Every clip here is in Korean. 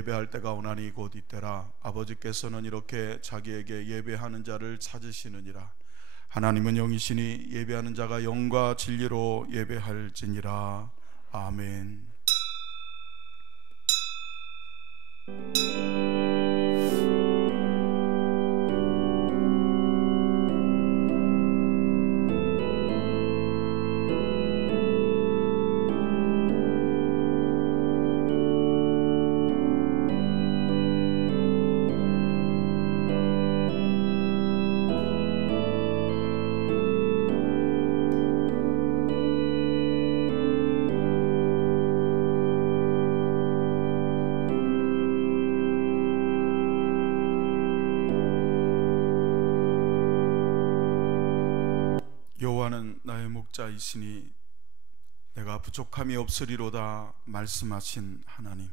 예배할 때가 오나니 곧 이때라. 아버지께서는 이렇게 자기에게 예배하는 자를 찾으시느니라. 하나님은 영이시니 예배하는 자가 영과 진리로 예배할지니라. 아멘. 여호와는 나의 목자이시니 내가 부족함이 없으리로다 말씀하신 하나님,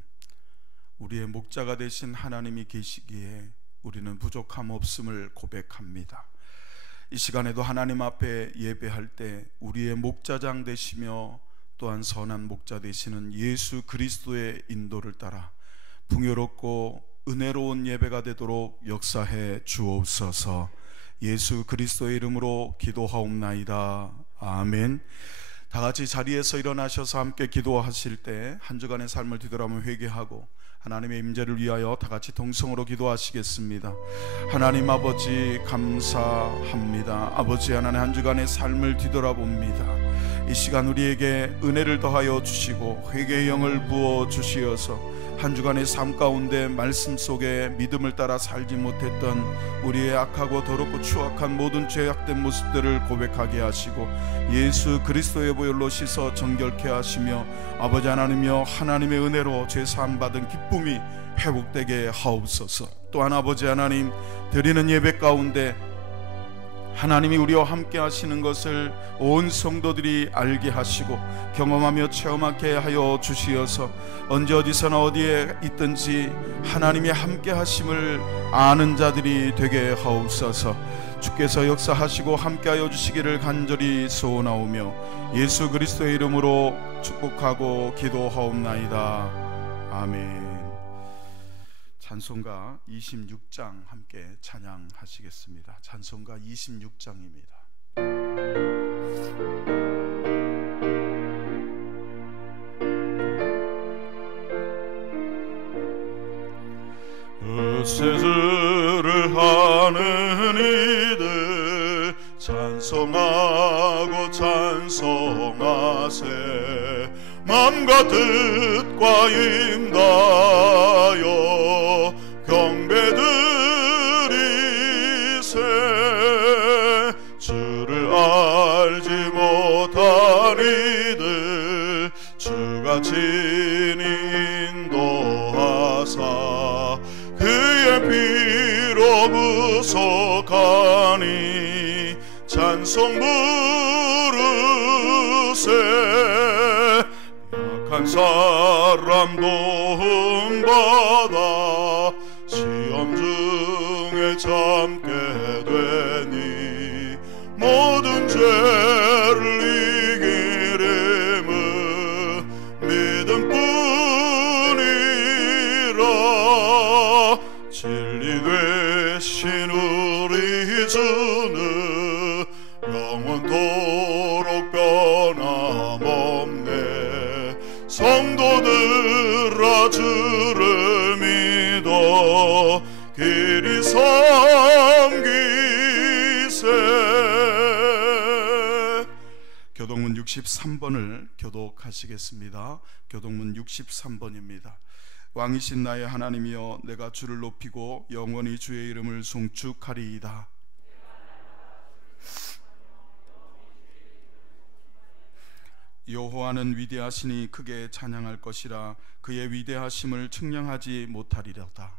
우리의 목자가 되신 하나님이 계시기에 우리는 부족함 없음을 고백합니다. 이 시간에도 하나님 앞에 예배할 때 우리의 목자장 되시며 또한 선한 목자 되시는 예수 그리스도의 인도를 따라 풍요롭고 은혜로운 예배가 되도록 역사해 주옵소서. 예수 그리스도의 이름으로 기도하옵나이다. 아멘. 다 같이 자리에서 일어나셔서 함께 기도하실 때 한 주간의 삶을 뒤돌아보며 회개하고 하나님의 임재를 위하여 다 같이 동성으로 기도하시겠습니다. 하나님 아버지 감사합니다. 아버지 하나님, 한 주간의 삶을 뒤돌아봅니다. 이 시간 우리에게 은혜를 더하여 주시고 회개의 영을 부어 주시어서 한 주간의 삶 가운데 말씀 속에 믿음을 따라 살지 못했던 우리의 악하고 더럽고 추악한 모든 죄악된 모습들을 고백하게 하시고 예수 그리스도의 보혈로 씻어 정결케 하시며 아버지 하나님이여 하나님의 은혜로 죄 사함 받은 기쁨이 회복되게 하옵소서. 또한 아버지 하나님, 드리는 예배 가운데 하나님이 우리와 함께 하시는 것을 온 성도들이 알게 하시고 경험하며 체험하게 하여 주시어서 언제 어디서나 어디에 있든지 하나님의 함께 하심을 아는 자들이 되게 하옵소서. 주께서 역사하시고 함께 하여 주시기를 간절히 소원하오며 예수 그리스도의 이름으로 축복하고 기도하옵나이다. 아멘. 찬송가 26장 함께 찬양하시겠습니다. 찬송가 26장입니다. 으세스를 하는 이들 찬송하고 찬송하세. 맘과 뜻과 임다여 경배드리세. 주를 알지 못한 이들 주가 친히 인도하사 그의 피로 구속하니 찬송 부르세. 약한 사람 도움받아 시험 중에 참게 되니 모든 죄를 이기림은 믿음뿐이라. 진리 되신 우리 주는 영원토록 변함없네. 성도들아 주를 믿어 길이 섬기세. 교동문 63번을 교독하시겠습니다. 교동문 63번입니다. 왕이신 나의 하나님이여 내가 주를 높이고 영원히 주의 이름을 송축하리이다. 여호와는 위대하시니 크게 찬양할 것이라. 그의 위대하심을 측량하지 못하리로다.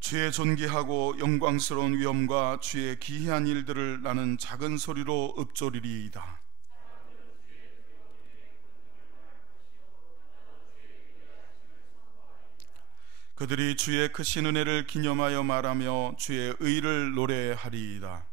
주의 존귀하고 영광스러운 위엄과 주의 기이한 일들을 나는 작은 소리로 읊조리리이다. 그들이 주의 크신 은혜를 기념하여 말하며 주의 의를 노래하리이다.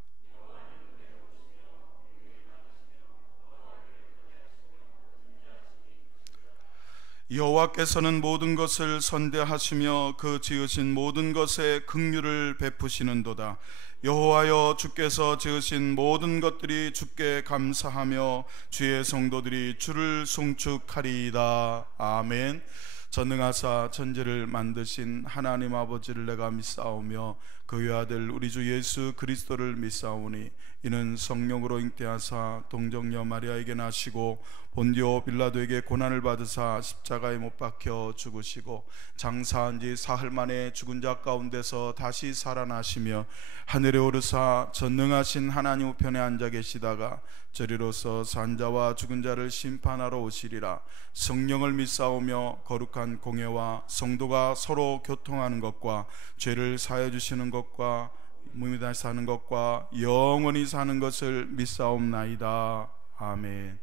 여호와께서는 모든 것을 선대하시며 그 지으신 모든 것에 긍휼을 베푸시는도다. 여호와여, 주께서 지으신 모든 것들이 주께 감사하며 주의 성도들이 주를 송축하리이다. 아멘. 전능하사 천지를 만드신 하나님 아버지를 내가 믿사오며 그의 아들 우리 주 예수 그리스도를 믿사오니 이는 성령으로 잉태하사 동정녀 마리아에게 나시고 본디오 빌라도에게 고난을 받으사 십자가에 못 박혀 죽으시고 장사한 지 사흘 만에 죽은 자 가운데서 다시 살아나시며 하늘에 오르사 전능하신 하나님 우편에 앉아 계시다가 저리로서 산자와 죽은 자를 심판하러 오시리라. 성령을 믿사오며 거룩한 공예와 성도가 서로 교통하는 것과 죄를 사하여 주시는 것과 무미다 사는 것과 영원히 사는 것을 믿사옵나이다. 아멘.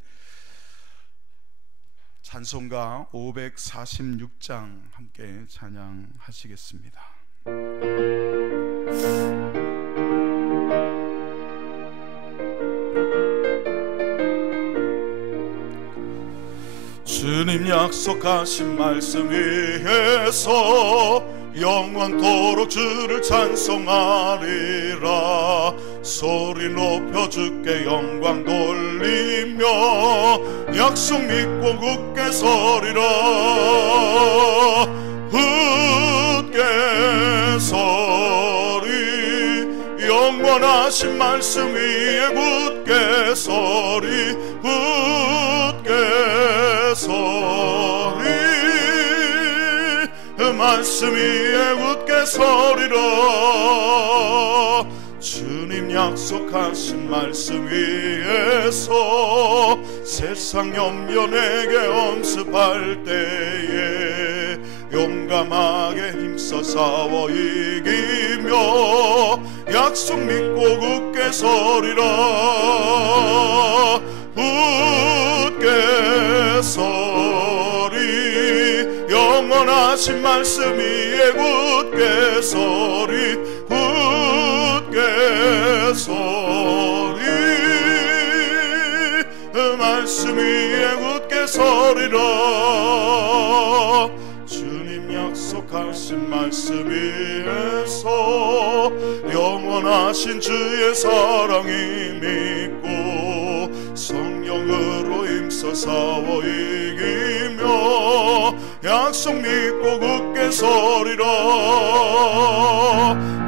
찬송가 546장 함께 찬양하시겠습니다. 주님 약속하신 말씀 위에서 영원토록 주를 찬송하리라. 소리 높여 주께 영광 돌리며 약속 믿고 굳게 서리라. 굳게 서리 영원하신 말씀 위에 굳게 서리. 굳게 서리 말씀 위에 굳게 서리라. 주님 약속하신 말씀 위에서 세상 염려 내게 엄습할 때에 용감하게 힘써 싸워 이기며 약속 믿고 굳게 서리라. 굳게 서리 영원하신 말씀 위에 굳게 서리. 굳게 서리 말씀 위에 굳게 서리라. 주님 약속하신 말씀 위에서 영원하신 주의 사랑이 믿고 성령으로 힘써 싸워 이기며 약속 믿고 굳게 서리라.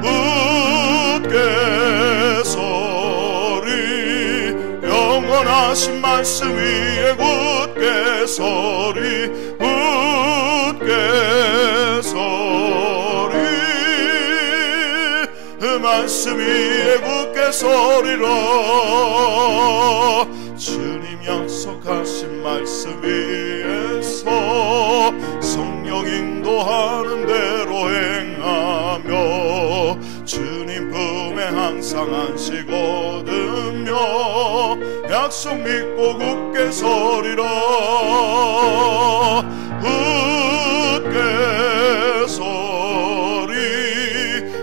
굳게 서리 영원하신 말씀 위에 굳게 서리. 굳게 서리 말씀 위에 굳게 서리라. 주님 약속하신 말씀 위에서 성령 인도하는 대로 행하며 주님 품에 항상 안식 얻으며 약속 믿고 굳게 서리라. 굳게 서리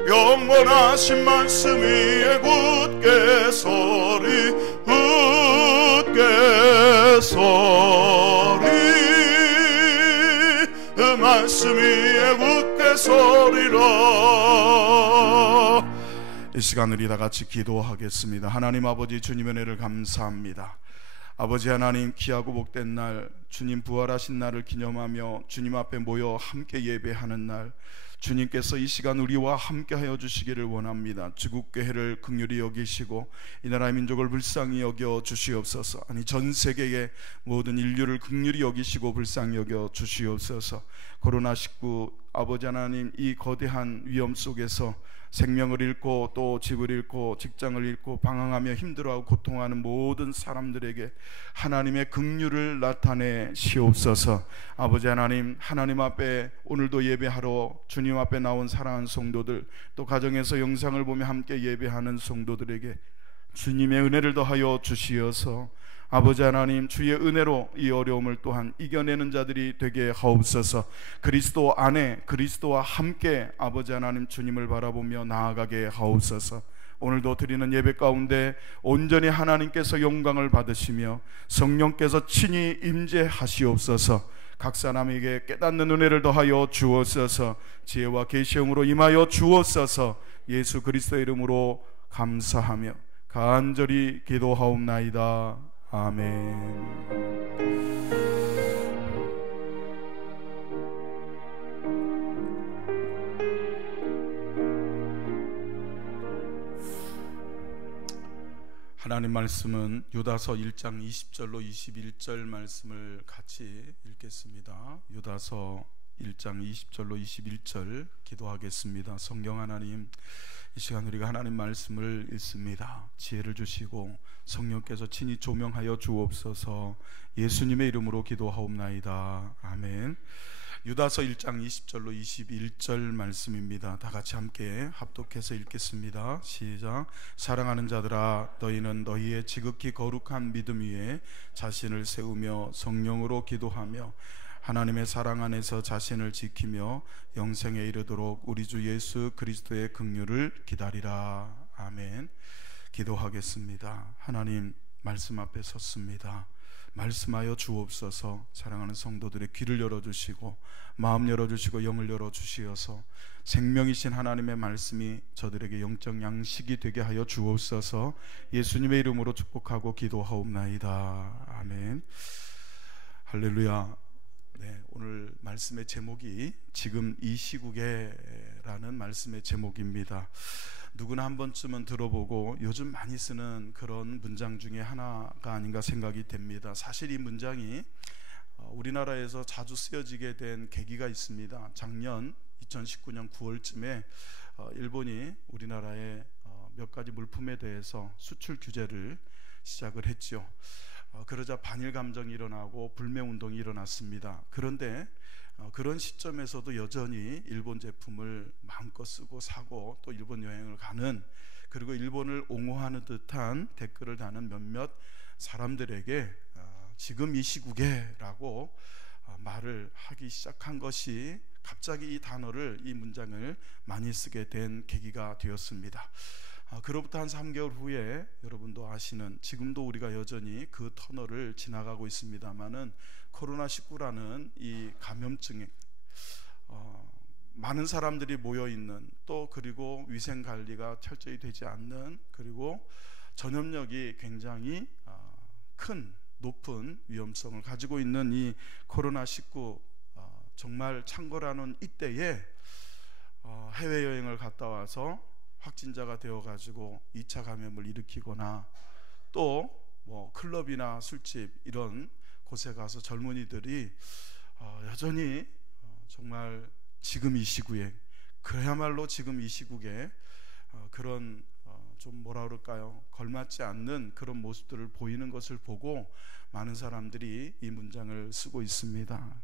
영원하신 말씀 위에 굳게 서리. 굳게 서리 말씀 위에 굳게 서리라. 이 시간 우리 다 같이 기도하겠습니다. 하나님 아버지, 주님의 은혜를 감사합니다. 아버지 하나님, 귀하고 복된 날, 주님 부활하신 날을 기념하며 주님 앞에 모여 함께 예배하는 날, 주님께서 이 시간 우리와 함께하여 주시기를 원합니다. 주국교회를 긍휼히 여기시고 이 나라의 민족을 불쌍히 여겨 주시옵소서. 아니, 전 세계의 모든 인류를 긍휼히 여기시고 불쌍히 여겨 주시옵소서. 코로나19 아버지 하나님, 이 거대한 위험 속에서 생명을 잃고 또 집을 잃고 직장을 잃고 방황하며 힘들어하고 고통하는 모든 사람들에게 하나님의 긍휼을 나타내 시옵소서. 아버지 하나님, 하나님 앞에 오늘도 예배하러 주님 앞에 나온 사랑하는 성도들, 또 가정에서 영상을 보며 함께 예배하는 성도들에게 주님의 은혜를 더하여 주시어서 아버지 하나님, 주의 은혜로 이 어려움을 또한 이겨내는 자들이 되게 하옵소서. 그리스도 안에 그리스도와 함께 아버지 하나님 주님을 바라보며 나아가게 하옵소서. 오늘도 드리는 예배 가운데 온전히 하나님께서 영광을 받으시며 성령께서 친히 임재하시옵소서. 각 사람에게 깨닫는 은혜를 더하여 주옵소서. 지혜와 계시형으로 임하여 주옵소서. 예수 그리스도의 이름으로 감사하며 간절히 기도하옵나이다. 아멘. 하나님 말씀은 유다서 1장 20절로 21절 말씀을 같이 읽겠습니다. 유다서 1장 20절로 21절 기도하겠습니다. 성령 하나님, 이 시간 우리가 하나님 말씀을 읽습니다. 지혜를 주시고 성령께서 친히 조명하여 주옵소서. 예수님의 이름으로 기도하옵나이다. 아멘. 유다서 1장 20절로 21절 말씀입니다. 다 같이 함께 합독해서 읽겠습니다. 시작. 사랑하는 자들아, 너희는 너희의 지극히 거룩한 믿음 위에 자신을 세우며 성령으로 기도하며 하나님의 사랑 안에서 자신을 지키며 영생에 이르도록 우리 주 예수 그리스도의 긍휼을 기다리라. 아멘. 기도하겠습니다. 하나님, 말씀 앞에 섰습니다. 말씀하여 주옵소서. 사랑하는 성도들의 귀를 열어주시고 마음 열어주시고 영을 열어주시어서 생명이신 하나님의 말씀이 저들에게 영적 양식이 되게 하여 주옵소서. 예수님의 이름으로 축복하고 기도하옵나이다. 아멘. 할렐루야. 네, 오늘 말씀의 제목이 지금 이 시국에 라는 말씀의 제목입니다. 누구나 한 번쯤은 들어보고 요즘 많이 쓰는 그런 문장 중에 하나가 아닌가 생각이 됩니다. 사실 이 문장이 우리나라에서 자주 쓰여지게 된 계기가 있습니다. 작년 2019년 9월쯤에 일본이 우리나라의 몇 가지 물품에 대해서 수출 규제를 시작을 했죠. 그러자 반일 감정이 일어나고 불매운동이 일어났습니다. 그런데 그런 시점에서도 여전히 일본 제품을 마음껏 쓰고 사고 또 일본 여행을 가는, 그리고 일본을 옹호하는 듯한 댓글을 다는 몇몇 사람들에게 지금 이 시국에 라고 말을 하기 시작한 것이 갑자기 이 단어를, 이 문장을 많이 쓰게 된 계기가 되었습니다. 그로부터 한 3개월 후에 여러분도 아시는, 지금도 우리가 여전히 그 터널을 지나가고 있습니다만은 코로나19라는 이 감염증에 많은 사람들이 모여있는, 또 그리고 위생관리가 철저히 되지 않는, 그리고 전염력이 굉장히 큰 높은 위험성을 가지고 있는 이 코로나19 정말 창궐하는 이때에 해외여행을 갔다 와서 확진자가 되어가지고 2차 감염을 일으키거나 또 뭐 클럽이나 술집 이런 곳에 가서 젊은이들이 여전히 정말 지금 이 시국에, 그야말로 지금 이 시국에 그런 좀 뭐라 그럴까요, 걸맞지 않는 그런 모습들을 보이는 것을 보고 많은 사람들이 이 문장을 쓰고 있습니다.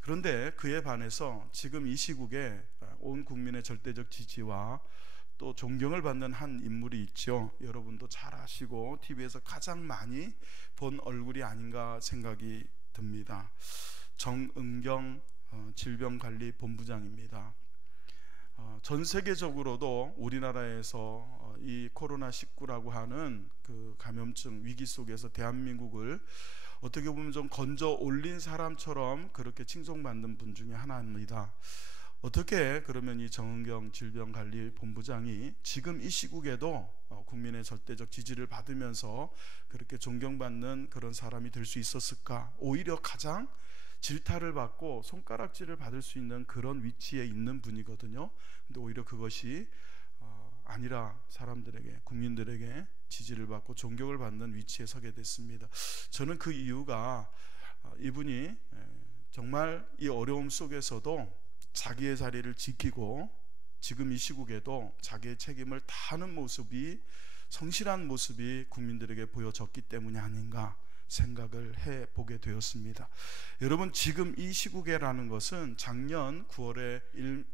그런데 그에 반해서 지금 이 시국에 온 국민의 절대적 지지와 또 존경을 받는 한 인물이 있죠. 여러분도 잘 아시고 TV에서 가장 많이 본 얼굴이 아닌가 생각이 듭니다. 정은경 질병관리본부장입니다. 전 세계적으로도 우리나라에서 이 코로나19라고 하는 그 감염증 위기 속에서 대한민국을 어떻게 보면 좀 건져 올린 사람처럼 그렇게 칭송받는 분 중에 하나입니다. 어떻게 그러면 이 정은경 질병관리본부장이 지금 이 시국에도 국민의 절대적 지지를 받으면서 그렇게 존경받는 그런 사람이 될 수 있었을까? 오히려 가장 질타를 받고 손가락질을 받을 수 있는 그런 위치에 있는 분이거든요. 근데 오히려 그것이 아니라 사람들에게, 국민들에게 지지를 받고 존경을 받는 위치에 서게 됐습니다. 저는 그 이유가 이분이 정말 이 어려움 속에서도 자기의 자리를 지키고 지금 이 시국에도 자기의 책임을 다하는 모습이, 성실한 모습이 국민들에게 보여졌기 때문이 아닌가 생각을 해보게 되었습니다. 여러분, 지금 이 시국에라는 것은 작년 9월에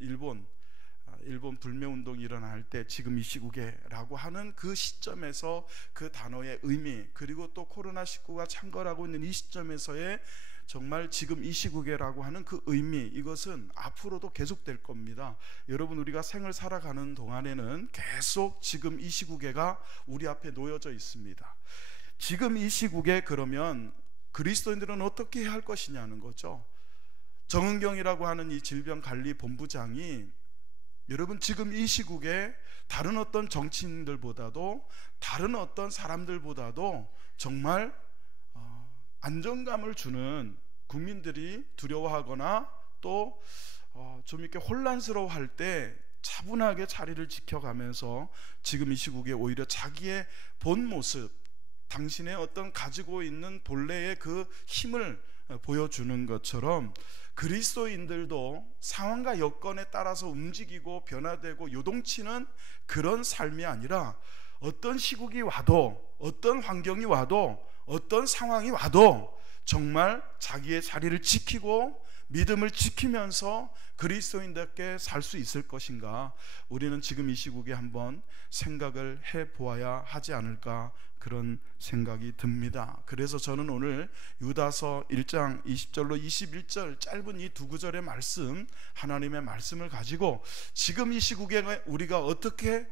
일본 불매운동이 일어날 때 지금 이 시국에 라고 하는 그 시점에서 그 단어의 의미, 그리고 또 코로나19가 창궐하고 있는 이 시점에서의 정말 지금 이 시국에라고 하는 그 의미, 이것은 앞으로도 계속될 겁니다. 여러분, 우리가 생을 살아가는 동안에는 계속 지금 이 시국에가 우리 앞에 놓여져 있습니다. 지금 이 시국에 그러면 그리스도인들은 어떻게 해야 할 것이냐는 거죠. 정은경이라고 하는 이 질병관리본부장이 여러분 지금 이 시국에 다른 어떤 정치인들보다도 다른 어떤 사람들보다도 정말 안정감을 주는, 국민들이 두려워하거나 또 좀 이렇게 혼란스러워할 때 차분하게 자리를 지켜가면서 지금 이 시국에 오히려 자기의 본 모습, 당신의 어떤 가지고 있는 본래의 그 힘을 보여주는 것처럼 그리스도인들도 상황과 여건에 따라서 움직이고 변화되고 요동치는 그런 삶이 아니라 어떤 시국이 와도, 어떤 환경이 와도, 어떤 상황이 와도 정말 자기의 자리를 지키고 믿음을 지키면서 그리스도인답게 살 수 있을 것인가, 우리는 지금 이 시국에 한번 생각을 해보아야 하지 않을까, 그런 생각이 듭니다. 그래서 저는 오늘 유다서 1장 20절로 21절 짧은 이 두 구절의 말씀, 하나님의 말씀을 가지고 지금 이 시국에 우리가 어떻게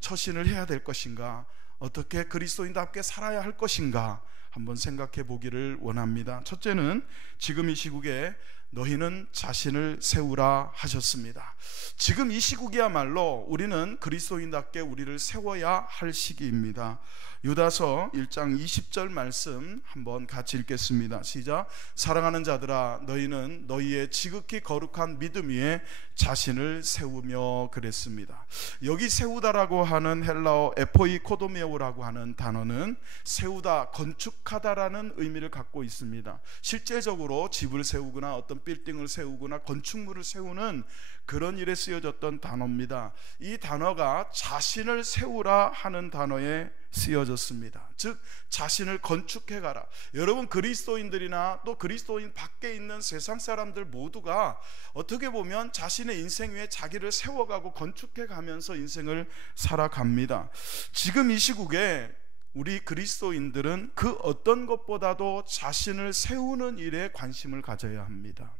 처신을 해야 될 것인가, 어떻게 그리스도인답게 살아야 할 것인가 한번 생각해 보기를 원합니다. 첫째는 지금 이 시국에 너희는 자신을 세우라 하셨습니다. 지금 이 시국이야말로 우리는 그리스도인답게 우리를 세워야 할 시기입니다. 유다서 1장 20절 말씀 한번 같이 읽겠습니다. 시작. 사랑하는 자들아, 너희는 너희의 지극히 거룩한 믿음 위에 자신을 세우며 그랬습니다. 여기 세우다라고 하는 헬라어 에포이코도메오라고 하는 단어는 세우다, 건축하다라는 의미를 갖고 있습니다. 실제적으로 집을 세우거나 어떤 빌딩을 세우거나 건축물을 세우는 그런 일에 쓰여졌던 단어입니다. 이 단어가 자신을 세우라 하는 단어에 쓰여졌습니다. 즉 자신을 건축해가라. 여러분, 그리스도인들이나 또 그리스도인 밖에 있는 세상 사람들 모두가 어떻게 보면 자신의 인생 위에 자기를 세워가고 건축해가면서 인생을 살아갑니다. 지금 이 시국에 우리 그리스도인들은 그 어떤 것보다도 자신을 세우는 일에 관심을 가져야 합니다.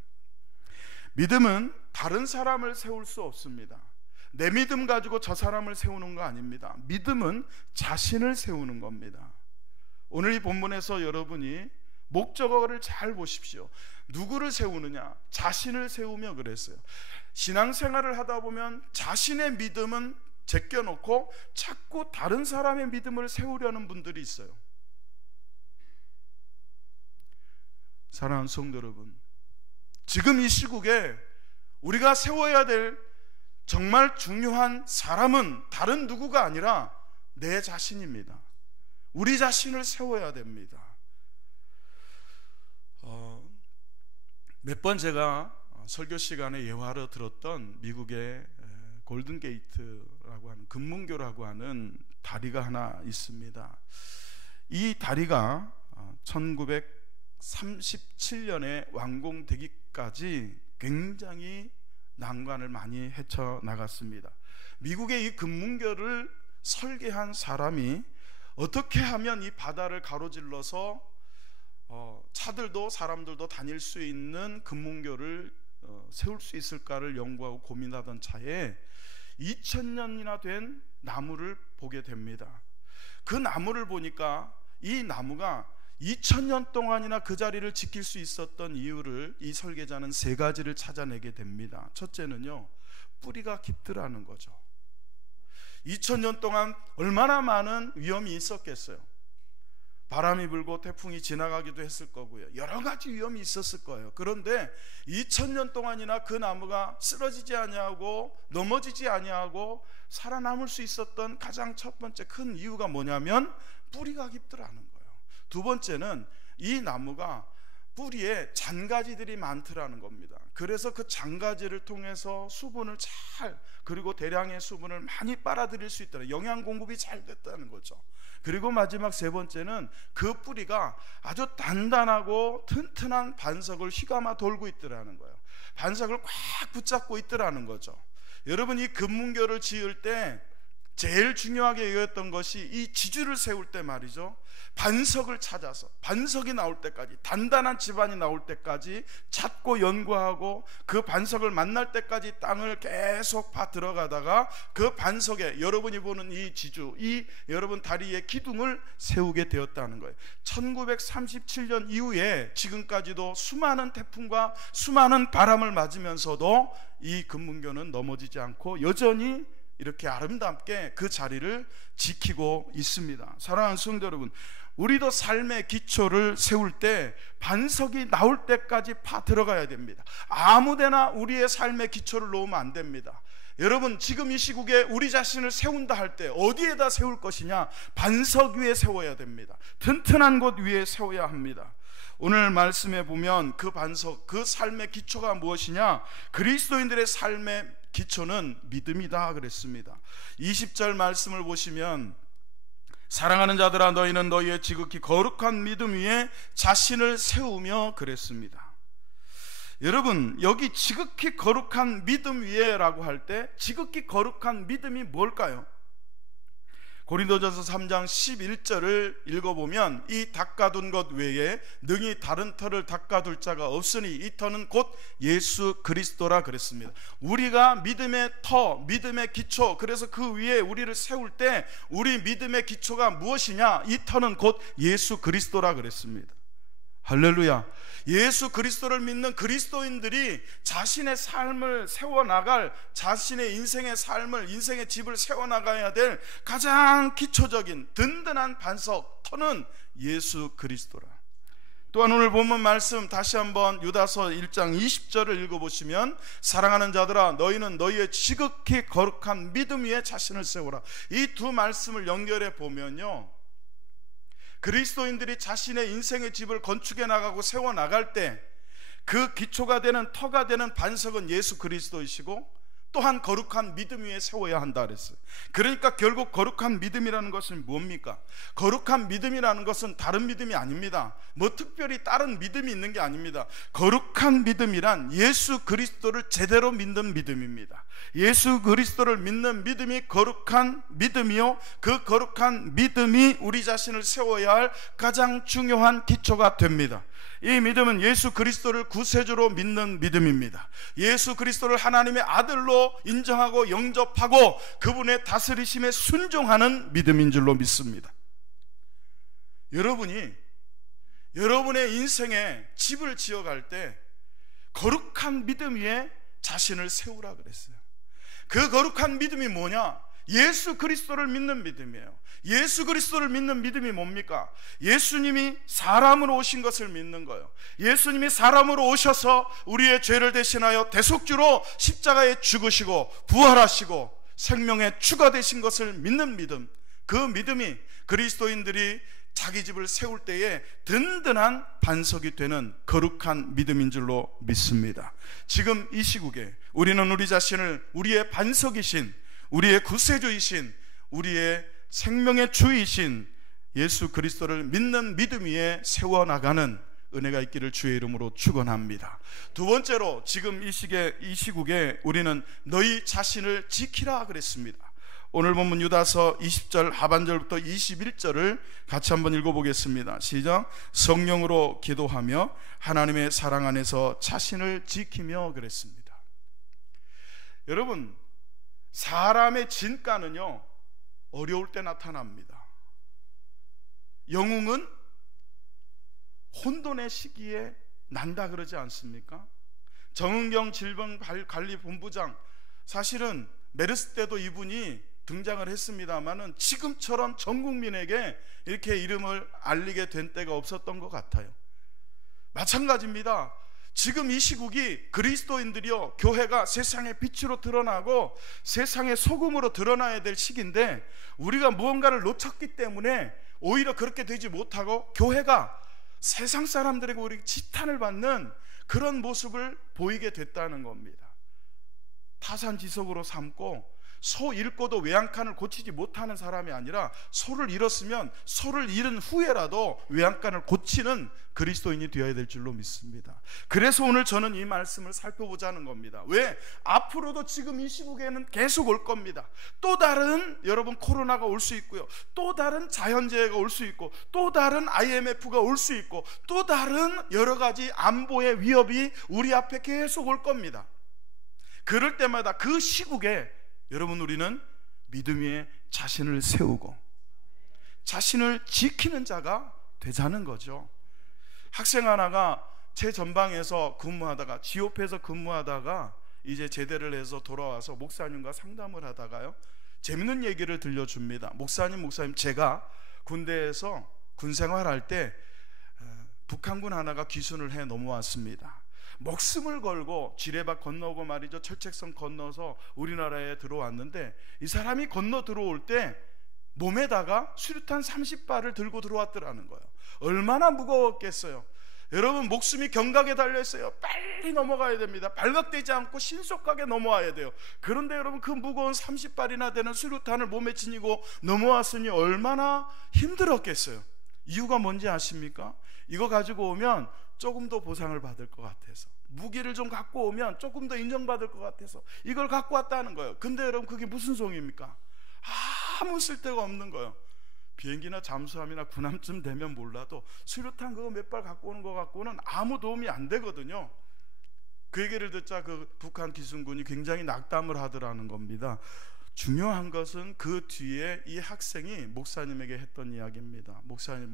믿음은 다른 사람을 세울 수 없습니다. 내 믿음 가지고 저 사람을 세우는 거 아닙니다. 믿음은 자신을 세우는 겁니다. 오늘 이 본문에서 여러분이 목적어를 잘 보십시오. 누구를 세우느냐? 자신을 세우며 그랬어요. 신앙생활을 하다 보면 자신의 믿음은 제껴놓고 자꾸 다른 사람의 믿음을 세우려는 분들이 있어요. 사랑하는 성도 여러분, 지금 이 시국에 우리가 세워야 될 정말 중요한 사람은 다른 누구가 아니라 내 자신입니다. 우리 자신을 세워야 됩니다. 몇 번 제가 설교 시간에 예화로 들었던 미국의 골든게이트라고 하는 금문교라고 하는 다리가 하나 있습니다. 이 다리가 1937년에 완공되기까지 굉장히 난관을 많이 헤쳐나갔습니다. 미국의 이 금문교를 설계한 사람이 어떻게 하면 이 바다를 가로질러서 차들도 사람들도 다닐 수 있는 금문교를 세울 수 있을까를 연구하고 고민하던 차에 2000년이나 된 나무를 보게 됩니다. 그 나무를 보니까 이 나무가 2000년 동안이나 그 자리를 지킬 수 있었던 이유를 이 설계자는 세 가지를 찾아내게 됩니다. 첫째는요, 뿌리가 깊더라는 거죠. 2000년 동안 얼마나 많은 위험이 있었겠어요. 바람이 불고 태풍이 지나가기도 했을 거고요. 여러 가지 위험이 있었을 거예요. 그런데 2000년 동안이나 그 나무가 쓰러지지 아니하고 넘어지지 아니하고 살아남을 수 있었던 가장 첫 번째 큰 이유가 뭐냐면 뿌리가 깊더라는 거예요. 두 번째는 이 나무가 뿌리에 잔가지들이 많더라는 겁니다. 그래서 그 잔가지를 통해서 수분을 그리고 대량의 수분을 많이 빨아들일 수 있다는, 영양 공급이 잘 됐다는 거죠. 그리고 마지막 세 번째는 그 뿌리가 아주 단단하고 튼튼한 반석을 휘감아 돌고 있더라는 거예요. 반석을 꽉 붙잡고 있더라는 거죠. 여러분, 이 금문교를 지을 때 제일 중요하게 여겼던 것이 이 지주를 세울 때 말이죠, 반석을 찾아서 반석이 나올 때까지, 단단한 집안이 나올 때까지 찾고 연구하고 그 반석을 만날 때까지 땅을 계속 파 들어가다가 그 반석에 여러분이 보는 이 지주, 이 여러분 다리의 기둥을 세우게 되었다는 거예요. 1937년 이후에 지금까지도 수많은 태풍과 수많은 바람을 맞으면서도 이 금문교는 넘어지지 않고 여전히 이렇게 아름답게 그 자리를 지키고 있습니다. 사랑하는 성도 여러분, 우리도 삶의 기초를 세울 때 반석이 나올 때까지 파 들어가야 됩니다. 아무데나 우리의 삶의 기초를 놓으면 안 됩니다. 여러분, 지금 이 시국에 우리 자신을 세운다 할 때 어디에다 세울 것이냐? 반석 위에 세워야 됩니다. 튼튼한 곳 위에 세워야 합니다. 오늘 말씀에 보면 그 반석, 그 삶의 기초가 무엇이냐? 그리스도인들의 삶의 기초는 믿음이다 그랬습니다. 20절 말씀을 보시면, 사랑하는 자들아 너희는 너희의 지극히 거룩한 믿음 위에 자신을 세우며 그랬습니다. 여러분, 여기 지극히 거룩한 믿음 위에 라고 할 때 지극히 거룩한 믿음이 뭘까요? 고린도전서 3장 11절을 읽어보면, 이 닦아둔 것 외에 능히 다른 터를 닦아둘 자가 없으니 이 터는 곧 예수 그리스도라 그랬습니다. 우리가 믿음의 터, 믿음의 기초, 그래서 그 위에 우리를 세울 때 우리 믿음의 기초가 무엇이냐? 이 터는 곧 예수 그리스도라 그랬습니다. 할렐루야. 예수 그리스도를 믿는 그리스도인들이 자신의 삶을 세워나갈, 자신의 인생의 삶을, 인생의 집을 세워나가야 될 가장 기초적인 든든한 반석, 터는 예수 그리스도라. 또한 오늘 본문 말씀 다시 한번 유다서 1장 20절을 읽어보시면, 사랑하는 자들아 너희는 너희의 지극히 거룩한 믿음 위에 자신을 세우라. 이 두 말씀을 연결해 보면요, 그리스도인들이 자신의 인생의 집을 건축해 나가고 세워 나갈 때 그 기초가 되는, 터가 되는 반석은 예수 그리스도이시고, 또한 거룩한 믿음 위에 세워야 한다 그랬어요. 그러니까 결국 거룩한 믿음이라는 것은 뭡니까? 거룩한 믿음이라는 것은 다른 믿음이 아닙니다. 뭐 특별히 다른 믿음이 있는 게 아닙니다. 거룩한 믿음이란 예수 그리스도를 제대로 믿는 믿음입니다. 예수 그리스도를 믿는 믿음이 거룩한 믿음이요, 그 거룩한 믿음이 우리 자신을 세워야 할 가장 중요한 기초가 됩니다. 이 믿음은 예수 그리스도를 구세주로 믿는 믿음입니다. 예수 그리스도를 하나님의 아들로 인정하고 영접하고 그분의 다스리심에 순종하는 믿음인 줄로 믿습니다. 여러분이 여러분의 인생에 집을 지어갈 때 거룩한 믿음 위에 자신을 세우라 그랬어요. 그 거룩한 믿음이 뭐냐? 예수 그리스도를 믿는 믿음이에요. 예수 그리스도를 믿는 믿음이 뭡니까? 예수님이 사람으로 오신 것을 믿는 거예요. 예수님이 사람으로 오셔서 우리의 죄를 대신하여 대속주로 십자가에 죽으시고 부활하시고 생명의 주가 되신 것을 믿는 믿음, 그 믿음이 그리스도인들이 자기 집을 세울 때에 든든한 반석이 되는 거룩한 믿음인 줄로 믿습니다. 지금 이 시국에 우리는 우리 자신을 우리의 반석이신, 우리의 구세주이신, 우리의 생명의 주이신 예수 그리스도를 믿는 믿음 위에 세워나가는 은혜가 있기를 주의 이름으로 축원합니다. 두 번째로, 지금 이 시국에 우리는 너희 자신을 지키라 그랬습니다. 오늘 본문 유다서 20절 하반절부터 21절을 같이 한번 읽어보겠습니다. 시작. 성령으로 기도하며 하나님의 사랑 안에서 자신을 지키며 그랬습니다. 여러분, 사람의 진가는요 어려울 때 나타납니다. 영웅은 혼돈의 시기에 난다 그러지 않습니까? 정은경 질병관리본부장, 사실은 메르스 때도 이분이 등장을 했습니다마는 지금처럼 전 국민에게 이렇게 이름을 알리게 된 때가 없었던 것 같아요. 마찬가지입니다. 지금 이 시국이 그리스도인들이요, 교회가 세상의 빛으로 드러나고 세상의 소금으로 드러나야 될 시기인데 우리가 무언가를 놓쳤기 때문에 오히려 그렇게 되지 못하고 교회가 세상 사람들에게 우리 지탄을 받는 그런 모습을 보이게 됐다는 겁니다. 타산지석으로 삼고 소 잃고도 외양간을 고치지 못하는 사람이 아니라 소를 잃었으면 소를 잃은 후에라도 외양간을 고치는 그리스도인이 되어야 될 줄로 믿습니다. 그래서 오늘 저는 이 말씀을 살펴보자는 겁니다. 왜? 앞으로도 지금 이 시국에는 계속 올 겁니다. 또 다른 여러분 코로나가 올 수 있고요, 또 다른 자연재해가 올 수 있고, 또 다른 IMF가 올 수 있고, 또 다른 여러 가지 안보의 위협이 우리 앞에 계속 올 겁니다. 그럴 때마다 그 시국에 여러분 우리는 믿음 위에 자신을 세우고 자신을 지키는 자가 되자는 거죠. 학생 하나가 제 전방에서 근무하다가, 지오페에서 근무하다가 이제 제대를 해서 돌아와서 목사님과 상담을 하다가요, 재밌는 얘기를 들려줍니다. 목사님 제가 군대에서 군 생활할 때 북한군 하나가 귀순을 해 넘어왔습니다. 목숨을 걸고 지뢰밭 건너고 말이죠, 철책선 건너서 우리나라에 들어왔는데, 이 사람이 건너 들어올 때 몸에다가 수류탄 30발을 들고 들어왔더라는 거예요. 얼마나 무거웠겠어요. 여러분, 목숨이 경각에 달려있어요. 빨리 넘어가야 됩니다. 발각되지 않고 신속하게 넘어와야 돼요. 그런데 여러분, 그 무거운 30발이나 되는 수류탄을 몸에 지니고 넘어왔으니 얼마나 힘들었겠어요. 이유가 뭔지 아십니까? 이거 가지고 오면 조금 더 보상을 받을 것 같아서, 무기를 좀 갖고 오면 조금 더 인정받을 것 같아서 이걸 갖고 왔다는 거예요. 근데 여러분, 그게 무슨 소용입니까? 아무 쓸데가 없는 거예요. 비행기나 잠수함이나 군함쯤 되면 몰라도 수류탄 그거 몇 발 갖고 오는 거 갖고는 아무 도움이 안 되거든요. 그 얘기를 듣자 그 북한 기순군이 굉장히 낙담을 하더라는 겁니다. 중요한 것은 그 뒤에 이 학생이 목사님에게 했던 이야기입니다. 목사님,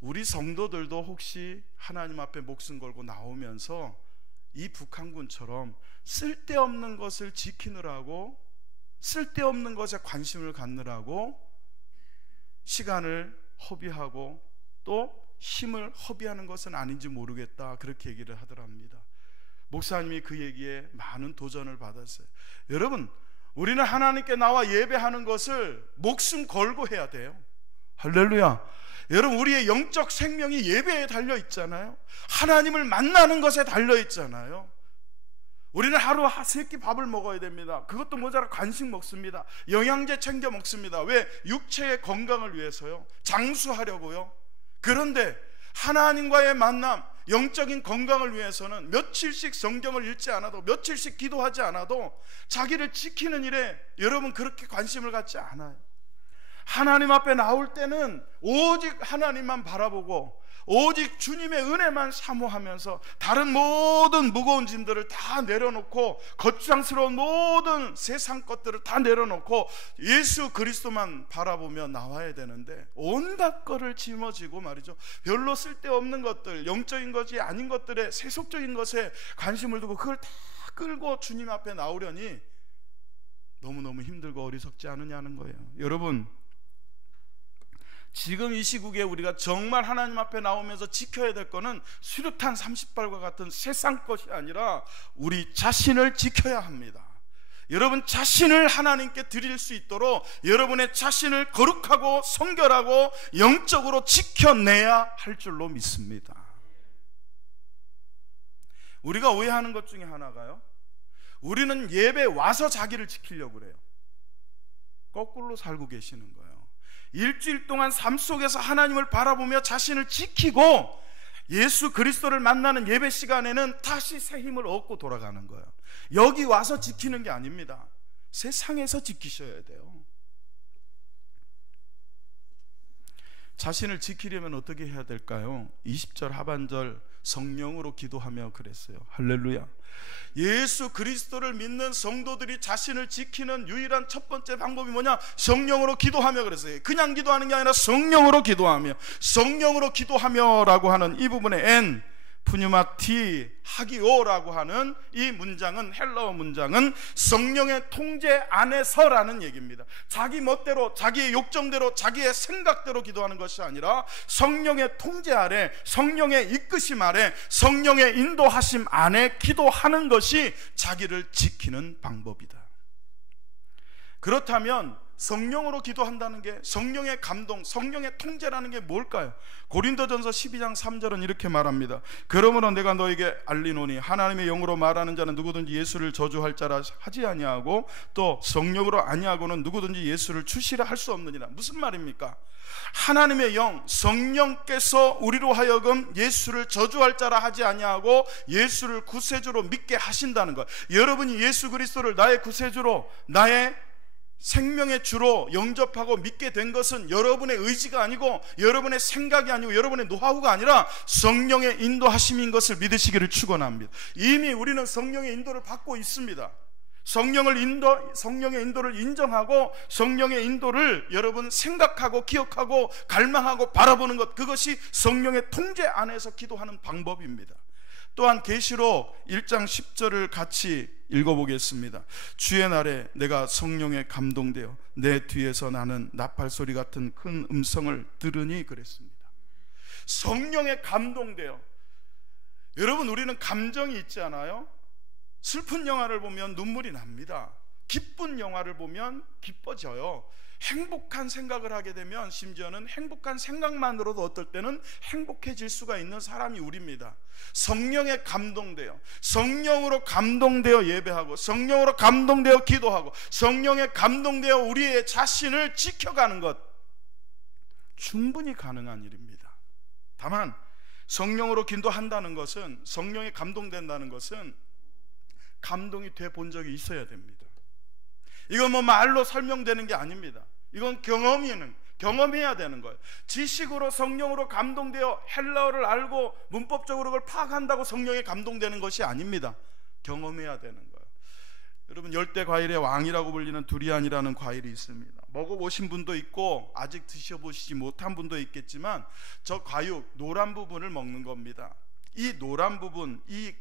우리 성도들도 혹시 하나님 앞에 목숨 걸고 나오면서 이 북한군처럼 쓸데없는 것을 지키느라고, 쓸데없는 것에 관심을 갖느라고 시간을 허비하고 또 힘을 허비하는 것은 아닌지 모르겠다, 그렇게 얘기를 하더랍니다. 목사님이 그 얘기에 많은 도전을 받았어요. 여러분, 우리는 하나님께 나와 예배하는 것을 목숨 걸고 해야 돼요. 할렐루야. 여러분, 우리의 영적 생명이 예배에 달려 있잖아요. 하나님을 만나는 것에 달려 있잖아요. 우리는 하루 3끼 밥을 먹어야 됩니다. 그것도 모자라 간식 먹습니다. 영양제 챙겨 먹습니다. 왜? 육체의 건강을 위해서요. 장수하려고요. 그런데 하나님과의 만남, 영적인 건강을 위해서는 며칠씩 성경을 읽지 않아도, 며칠씩 기도하지 않아도 자기를 지키는 일에 여러분 그렇게 관심을 갖지 않아요. 하나님 앞에 나올 때는 오직 하나님만 바라보고 오직 주님의 은혜만 사모하면서 다른 모든 무거운 짐들을 다 내려놓고, 거추장스러운 모든 세상 것들을 다 내려놓고 예수 그리스도만 바라보며 나와야 되는데, 온갖 거를 짊어지고 말이죠, 별로 쓸데없는 것들, 영적인 것이 아닌 것들에, 세속적인 것에 관심을 두고 그걸 다 끌고 주님 앞에 나오려니 너무너무 힘들고 어리석지 않느냐는 거예요. 여러분, 지금 이 시국에 우리가 정말 하나님 앞에 나오면서 지켜야 될 거는 수류탄 30발과 같은 세상 것이 아니라 우리 자신을 지켜야 합니다. 여러분 자신을 하나님께 드릴 수 있도록 여러분의 자신을 거룩하고 성결하고 영적으로 지켜내야 할 줄로 믿습니다. 우리가 오해하는 것 중에 하나가요, 우리는 예배 와서 자기를 지키려고 그래요. 거꾸로 살고 계시는 거예요. 일주일 동안 삶 속에서 하나님을 바라보며 자신을 지키고 예수 그리스도를 만나는 예배 시간에는 다시 새 힘을 얻고 돌아가는 거예요. 여기 와서 지키는 게 아닙니다. 세상에서 지키셔야 돼요. 자신을 지키려면 어떻게 해야 될까요? 20절 하반절 성령으로 기도하며 그랬어요. 할렐루야. 예수 그리스도를 믿는 성도들이 자신을 지키는 유일한 첫 번째 방법이 뭐냐? 성령으로 기도하며 그랬어요. 그냥 기도하는 게 아니라 성령으로 기도하며, 성령으로 기도하며라고 하는 이 부분에 N 푸뉴마티 하기오라고 하는 이 문장은, 헬라어 문장은 성령의 통제 안에서라는 얘기입니다. 자기 멋대로, 자기의 욕정대로, 자기의 생각대로 기도하는 것이 아니라 성령의 통제 아래, 성령의 이끄심 아래, 성령의 인도하심 안에 기도하는 것이 자기를 지키는 방법이다. 그렇다면 성령으로 기도한다는 게, 성령의 감동, 성령의 통제라는 게 뭘까요? 고린도전서 12장 3절은 이렇게 말합니다. 그러므로 내가 너에게 알리노니 하나님의 영으로 말하는 자는 누구든지 예수를 저주할 자라 하지 아니하고 또 성령으로 아니하고는 누구든지 예수를 주시라 할 수 없느니라. 무슨 말입니까? 하나님의 영, 성령께서 우리로 하여금 예수를 저주할 자라 하지 아니하고 예수를 구세주로 믿게 하신다는 것. 여러분이 예수 그리스도를 나의 구세주로, 나의 생명의 주로 영접하고 믿게 된 것은 여러분의 의지가 아니고 여러분의 생각이 아니고 여러분의 노하우가 아니라 성령의 인도하심인 것을 믿으시기를 축원합니다. 이미 우리는 성령의 인도를 받고 있습니다. 성령의 인도를 인정하고 성령의 인도를 여러분 생각하고 기억하고 갈망하고 바라보는 것, 그것이 성령의 통제 안에서 기도하는 방법입니다. 또한 계시록 1장 10절을 같이 읽어보겠습니다. 주의 날에 내가 성령에 감동되어 내 뒤에서 나는 나팔소리 같은 큰 음성을 들으니 그랬습니다. 성령에 감동되어. 여러분, 우리는 감정이 있지 않아요? 슬픈 영화를 보면 눈물이 납니다. 기쁜 영화를 보면 기뻐져요. 행복한 생각을 하게 되면 심지어는 행복한 생각만으로도 어떨 때는 행복해질 수가 있는 사람이 우리입니다. 성령에 감동되어, 성령으로 감동되어 예배하고 성령으로 감동되어 기도하고 성령에 감동되어 우리의 자신을 지켜가는 것, 충분히 가능한 일입니다. 다만 성령으로 기도한다는 것은, 성령에 감동된다는 것은 감동이 돼 본 적이 있어야 됩니다. 이건 뭐 말로 설명되는 게 아닙니다. 이건 경험해야 되는 거예요. 지식으로 성령으로 감동되어 헬라어를 알고 문법적으로 그걸 파악한다고 성령에 감동되는 것이 아닙니다. 경험해야 되는 거예요. 여러분, 열대 과일의 왕이라고 불리는 두리안이라는 과일이 있습니다. 먹어보신 분도 있고 아직 드셔보시지 못한 분도 있겠지만 저 과육, 노란 부분을 먹는 겁니다. 이 노란 부분, 이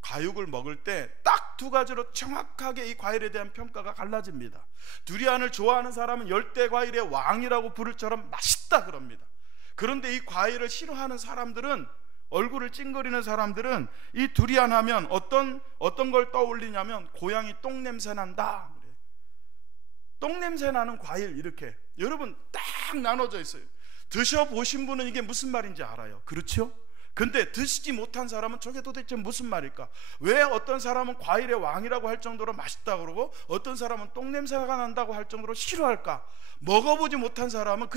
과육을 먹을 때 딱 두 가지로 정확하게 이 과일에 대한 평가가 갈라집니다. 두리안을 좋아하는 사람은 열대 과일의 왕이라고 부를 처럼 맛있다 그럽니다. 그런데 이 과일을 싫어하는 사람들은, 얼굴을 찡그리는 사람들은 이 두리안 하면 어떤 걸 떠올리냐면 고양이 똥 냄새 난다. 똥 냄새 나는 과일, 이렇게 여러분 딱 나눠져 있어요. 드셔보신 분은 이게 무슨 말인지 알아요. 그렇죠? 근데 드시지 못한 사람은 저게 도대체 무슨 말일까? 왜 어떤 사람은 과일의 왕이라고 할 정도로 맛있다 그러고 어떤 사람은 똥냄새가 난다고 할 정도로 싫어할까? 먹어보지 못한 사람은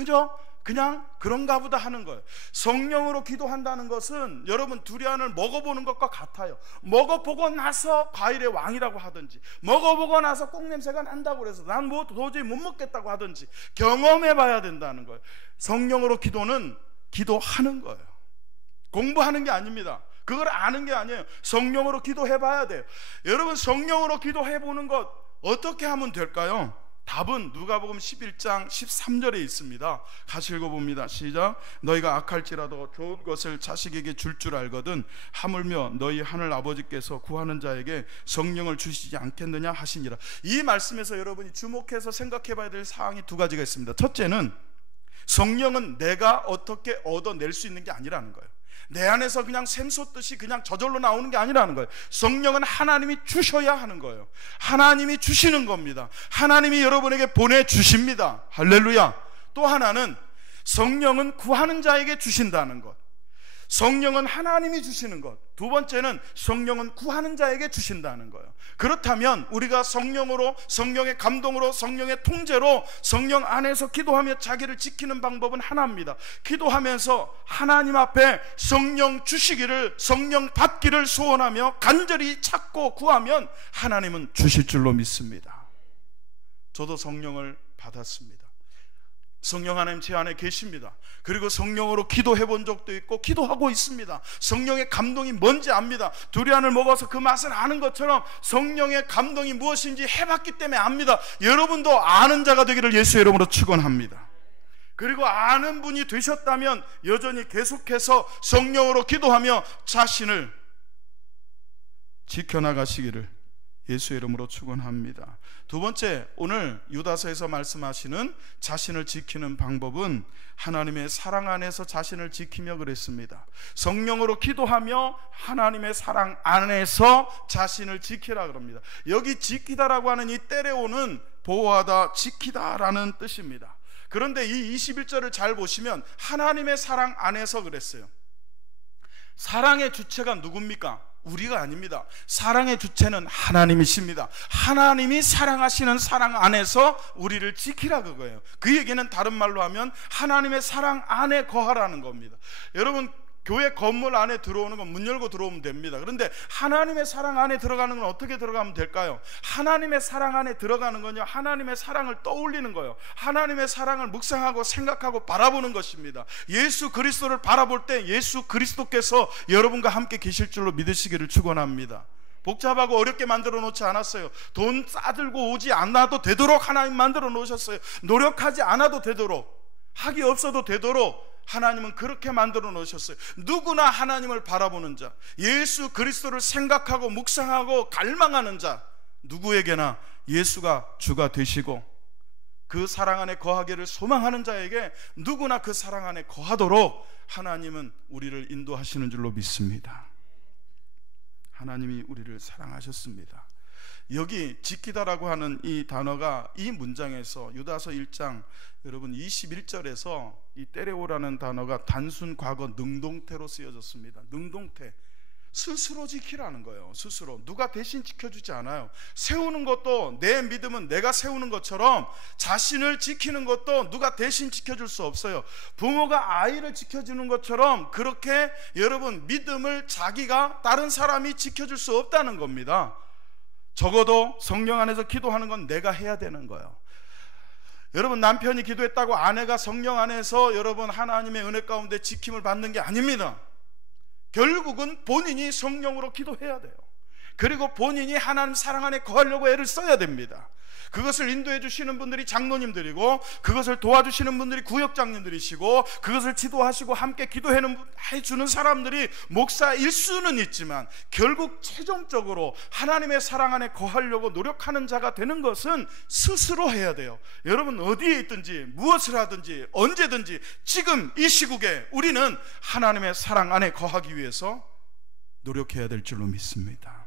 그냥 그런가 보다 하는 거예요. 성령으로 기도한다는 것은 여러분 두리안을 먹어보는 것과 같아요. 먹어보고 나서 과일의 왕이라고 하든지, 먹어보고 나서 똥냄새가 난다고 그래서 난 뭐 도저히 못 먹겠다고 하든지 경험해봐야 된다는 거예요. 성령으로 기도는 기도하는 거예요. 공부하는 게 아닙니다. 그걸 아는 게 아니에요. 성령으로 기도해봐야 돼요. 여러분, 성령으로 기도해보는 것 어떻게 하면 될까요? 답은 누가복음 11장 13절에 있습니다. 같이 읽어봅니다. 시작. 너희가 악할지라도 좋은 것을 자식에게 줄 알거든 하물며 너희 하늘 아버지께서 구하는 자에게 성령을 주시지 않겠느냐 하시니라. 이 말씀에서 여러분이 주목해서 생각해봐야 될 사항이 두 가지가 있습니다. 첫째는 성령은 내가 어떻게 얻어낼 수 있는 게 아니라는 거예요. 내 안에서 그냥 샘솟듯이 그냥 저절로 나오는 게 아니라는 거예요. 성령은 하나님이 주셔야 하는 거예요. 하나님이 주시는 겁니다. 하나님이 여러분에게 보내주십니다. 할렐루야. 또 하나는 성령은 구하는 자에게 주신다는 것. 성령은 하나님이 주시는 것. 두 번째는 성령은 구하는 자에게 주신다는 거예요. 그렇다면 우리가 성령으로, 성령의 감동으로, 성령의 통제로 성령 안에서 기도하며 자기를 지키는 방법은 하나입니다. 기도하면서 하나님 앞에 성령 주시기를, 성령 받기를 소원하며 간절히 찾고 구하면 하나님은 주실 줄로 믿습니다. 저도 성령을 받았습니다. 성령 하나님 제 안에 계십니다. 그리고 성령으로 기도해 본 적도 있고 기도하고 있습니다. 성령의 감동이 뭔지 압니다. 두리안을 먹어서 그 맛을 아는 것처럼 성령의 감동이 무엇인지 해봤기 때문에 압니다. 여러분도 아는 자가 되기를 예수의 이름으로 축원합니다. 그리고 아는 분이 되셨다면 여전히 계속해서 성령으로 기도하며 자신을 지켜나가시기를 예수의 이름으로 축원합니다. 두 번째, 오늘 유다서에서 말씀하시는 자신을 지키는 방법은 하나님의 사랑 안에서 자신을 지키며 그랬습니다. 성령으로 기도하며 하나님의 사랑 안에서 자신을 지키라 그럽니다. 여기 지키다라고 하는 이 때레오는 보호하다, 지키다라는 뜻입니다. 그런데 이 21절을 잘 보시면 하나님의 사랑 안에서 그랬어요. 사랑의 주체가 누굽니까? 우리가 아닙니다. 사랑의 주체는 하나님이십니다. 하나님이 사랑하시는 사랑 안에서 우리를 지키라 그거예요. 그 얘기는 다른 말로 하면 하나님의 사랑 안에 거하라는 겁니다. 여러분, 교회 건물 안에 들어오는 건 문 열고 들어오면 됩니다. 그런데 하나님의 사랑 안에 들어가는 건 어떻게 들어가면 될까요? 하나님의 사랑 안에 들어가는 건요, 하나님의 사랑을 떠올리는 거예요. 하나님의 사랑을 묵상하고 생각하고 바라보는 것입니다. 예수 그리스도를 바라볼 때 예수 그리스도께서 여러분과 함께 계실 줄로 믿으시기를 축원합니다. 복잡하고 어렵게 만들어 놓지 않았어요. 돈 싸들고 오지 않아도 되도록 하나님 만들어 놓으셨어요. 노력하지 않아도 되도록, 학이 없어도 되도록 하나님은 그렇게 만들어 놓으셨어요. 누구나 하나님을 바라보는 자, 예수 그리스도를 생각하고 묵상하고 갈망하는 자, 누구에게나 예수가 주가 되시고 그 사랑 안에 거하기를 소망하는 자에게 누구나 그 사랑 안에 거하도록 하나님은 우리를 인도하시는 줄로 믿습니다. 하나님이 우리를 사랑하셨습니다. 여기 지키다라고 하는 이 단어가 이 문장에서 유다서 1장 여러분 21절에서 이 때레오라는 단어가 단순 과거 능동태로 쓰여졌습니다. 능동태, 스스로 지키라는 거예요. 스스로, 누가 대신 지켜주지 않아요. 세우는 것도, 내 믿음은 내가 세우는 것처럼 자신을 지키는 것도 누가 대신 지켜줄 수 없어요. 부모가 아이를 지켜주는 것처럼 그렇게 여러분 믿음을 자기가 다른 사람이 지켜줄 수 없다는 겁니다. 적어도 성령 안에서 기도하는 건 내가 해야 되는 거예요. 여러분, 남편이 기도했다고 아내가 성령 안에서 여러분 하나님의 은혜 가운데 지킴을 받는 게 아닙니다. 결국은 본인이 성령으로 기도해야 돼요. 그리고 본인이 하나님 사랑 안에 거하려고 애를 써야 됩니다. 그것을 인도해 주시는 분들이 장로님들이고, 그것을 도와주시는 분들이 구역장님들이시고, 그것을 지도하시고 함께 기도해 주는 사람들이 목사일 수는 있지만, 결국 최종적으로 하나님의 사랑 안에 거하려고 노력하는 자가 되는 것은 스스로 해야 돼요. 여러분, 어디에 있든지 무엇을 하든지 언제든지 지금 이 시국에 우리는 하나님의 사랑 안에 거하기 위해서 노력해야 될 줄로 믿습니다.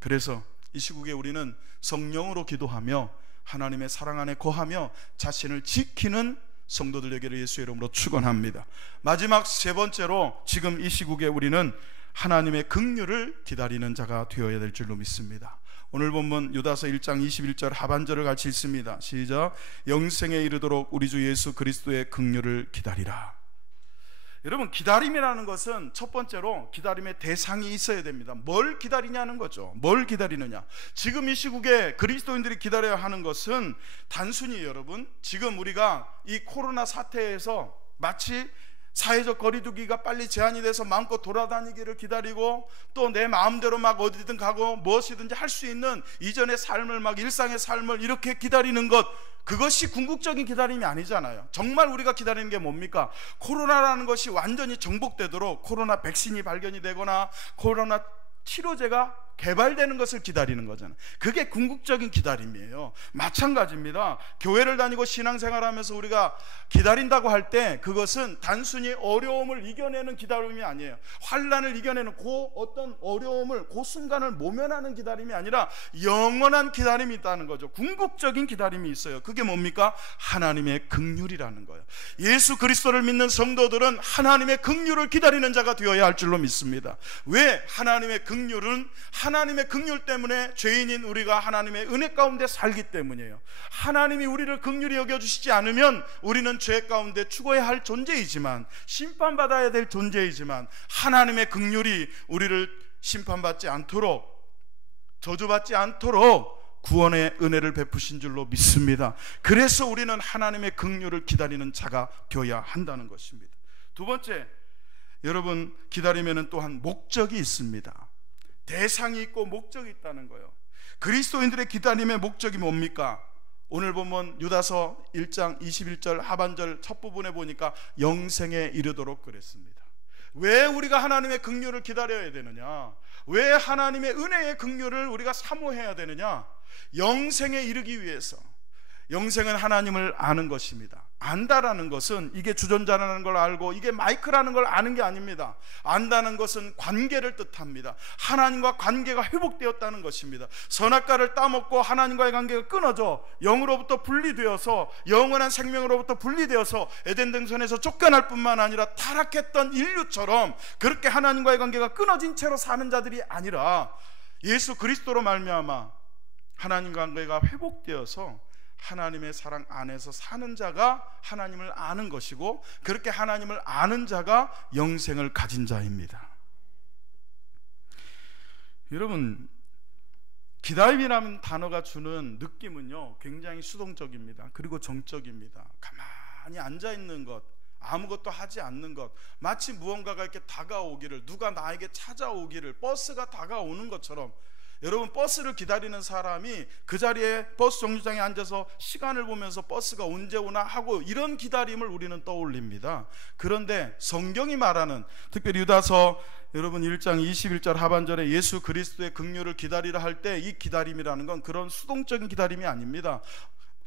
그래서 이 시국에 우리는 성령으로 기도하며 하나님의 사랑 안에 거하며 자신을 지키는 성도들 되기를 예수의 이름으로 축원합니다. 마지막 세 번째로, 지금 이 시국에 우리는 하나님의 긍휼을 기다리는 자가 되어야 될 줄로 믿습니다. 오늘 본문 유다서 1장 21절 하반절을 같이 읽습니다. 시작. 영생에 이르도록 우리 주 예수 그리스도의 긍휼을 기다리라. 여러분, 기다림이라는 것은 첫 번째로 기다림의 대상이 있어야 됩니다. 뭘 기다리냐는 거죠. 뭘 기다리느냐. 지금 이 시국에 그리스도인들이 기다려야 하는 것은 단순히 여러분, 지금 우리가 이 코로나 사태에서 마치 사회적 거리두기가 빨리 제한이 돼서 마음껏 돌아다니기를 기다리고, 또 내 마음대로 막 어디든 가고 무엇이든지 할 수 있는 이전의 삶을, 막 일상의 삶을 이렇게 기다리는 것, 그것이 궁극적인 기다림이 아니잖아요. 정말 우리가 기다리는 게 뭡니까? 코로나라는 것이 완전히 정복되도록 코로나 백신이 발견이 되거나 코로나 치료제가 개발되는 것을 기다리는 거잖아요. 그게 궁극적인 기다림이에요. 마찬가지입니다. 교회를 다니고 신앙생활하면서 우리가 기다린다고 할 때 그것은 단순히 어려움을 이겨내는 기다림이 아니에요. 환난을 이겨내는 그 어떤 어려움을, 그 순간을 모면하는 기다림이 아니라 영원한 기다림이 있다는 거죠. 궁극적인 기다림이 있어요. 그게 뭡니까? 하나님의 긍휼이라는 거예요. 예수 그리스도를 믿는 성도들은 하나님의 긍휼을 기다리는 자가 되어야 할 줄로 믿습니다. 왜? 하나님의 긍휼은 하나님의 긍휼 때문에 죄인인 우리가 하나님의 은혜 가운데 살기 때문이에요. 하나님이 우리를 긍휼히 여겨주시지 않으면 우리는 죄 가운데 죽어야 할 존재이지만, 심판받아야 될 존재이지만, 하나님의 긍휼이 우리를 심판받지 않도록, 저주받지 않도록 구원의 은혜를 베푸신 줄로 믿습니다. 그래서 우리는 하나님의 긍휼을 기다리는 자가 되어야 한다는 것입니다. 두 번째, 여러분, 기다리면은 또한 목적이 있습니다. 대상이 있고 목적이 있다는 거예요. 그리스도인들의 기다림의 목적이 뭡니까? 오늘 보면 유다서 1장 21절 하반절 첫 부분에 보니까 영생에 이르도록 그랬습니다. 왜 우리가 하나님의 긍휼을 기다려야 되느냐? 왜 하나님의 은혜의 긍휼을 우리가 사모해야 되느냐? 영생에 이르기 위해서. 영생은 하나님을 아는 것입니다. 안다라는 것은 이게 주전자라는 걸 알고 이게 마이크라는 걸 아는 게 아닙니다. 안다는 것은 관계를 뜻합니다. 하나님과 관계가 회복되었다는 것입니다. 선악과를 따먹고 하나님과의 관계가 끊어져 영으로부터 분리되어서 영원한 생명으로부터 분리되어서 에덴 동산에서 쫓겨날 뿐만 아니라 타락했던 인류처럼 그렇게 하나님과의 관계가 끊어진 채로 사는 자들이 아니라 예수 그리스도로 말미암아 하나님과 관계가 회복되어서 하나님의 사랑 안에서 사는 자가 하나님을 아는 것이고, 그렇게 하나님을 아는 자가 영생을 가진 자입니다. 여러분, 기다림이라는 단어가 주는 느낌은요 굉장히 수동적입니다. 그리고 정적입니다. 가만히 앉아있는 것, 아무것도 하지 않는 것, 마치 무언가가 이렇게 다가오기를, 누가 나에게 찾아오기를, 버스가 다가오는 것처럼. 여러분, 버스를 기다리는 사람이 그 자리에 버스 정류장에 앉아서 시간을 보면서 버스가 언제 오나 하고 이런 기다림을 우리는 떠올립니다. 그런데 성경이 말하는, 특별히 유다서 여러분 1장 21절 하반절에 예수 그리스도의 긍휼을 기다리라 할 때 이 기다림이라는 건 그런 수동적인 기다림이 아닙니다.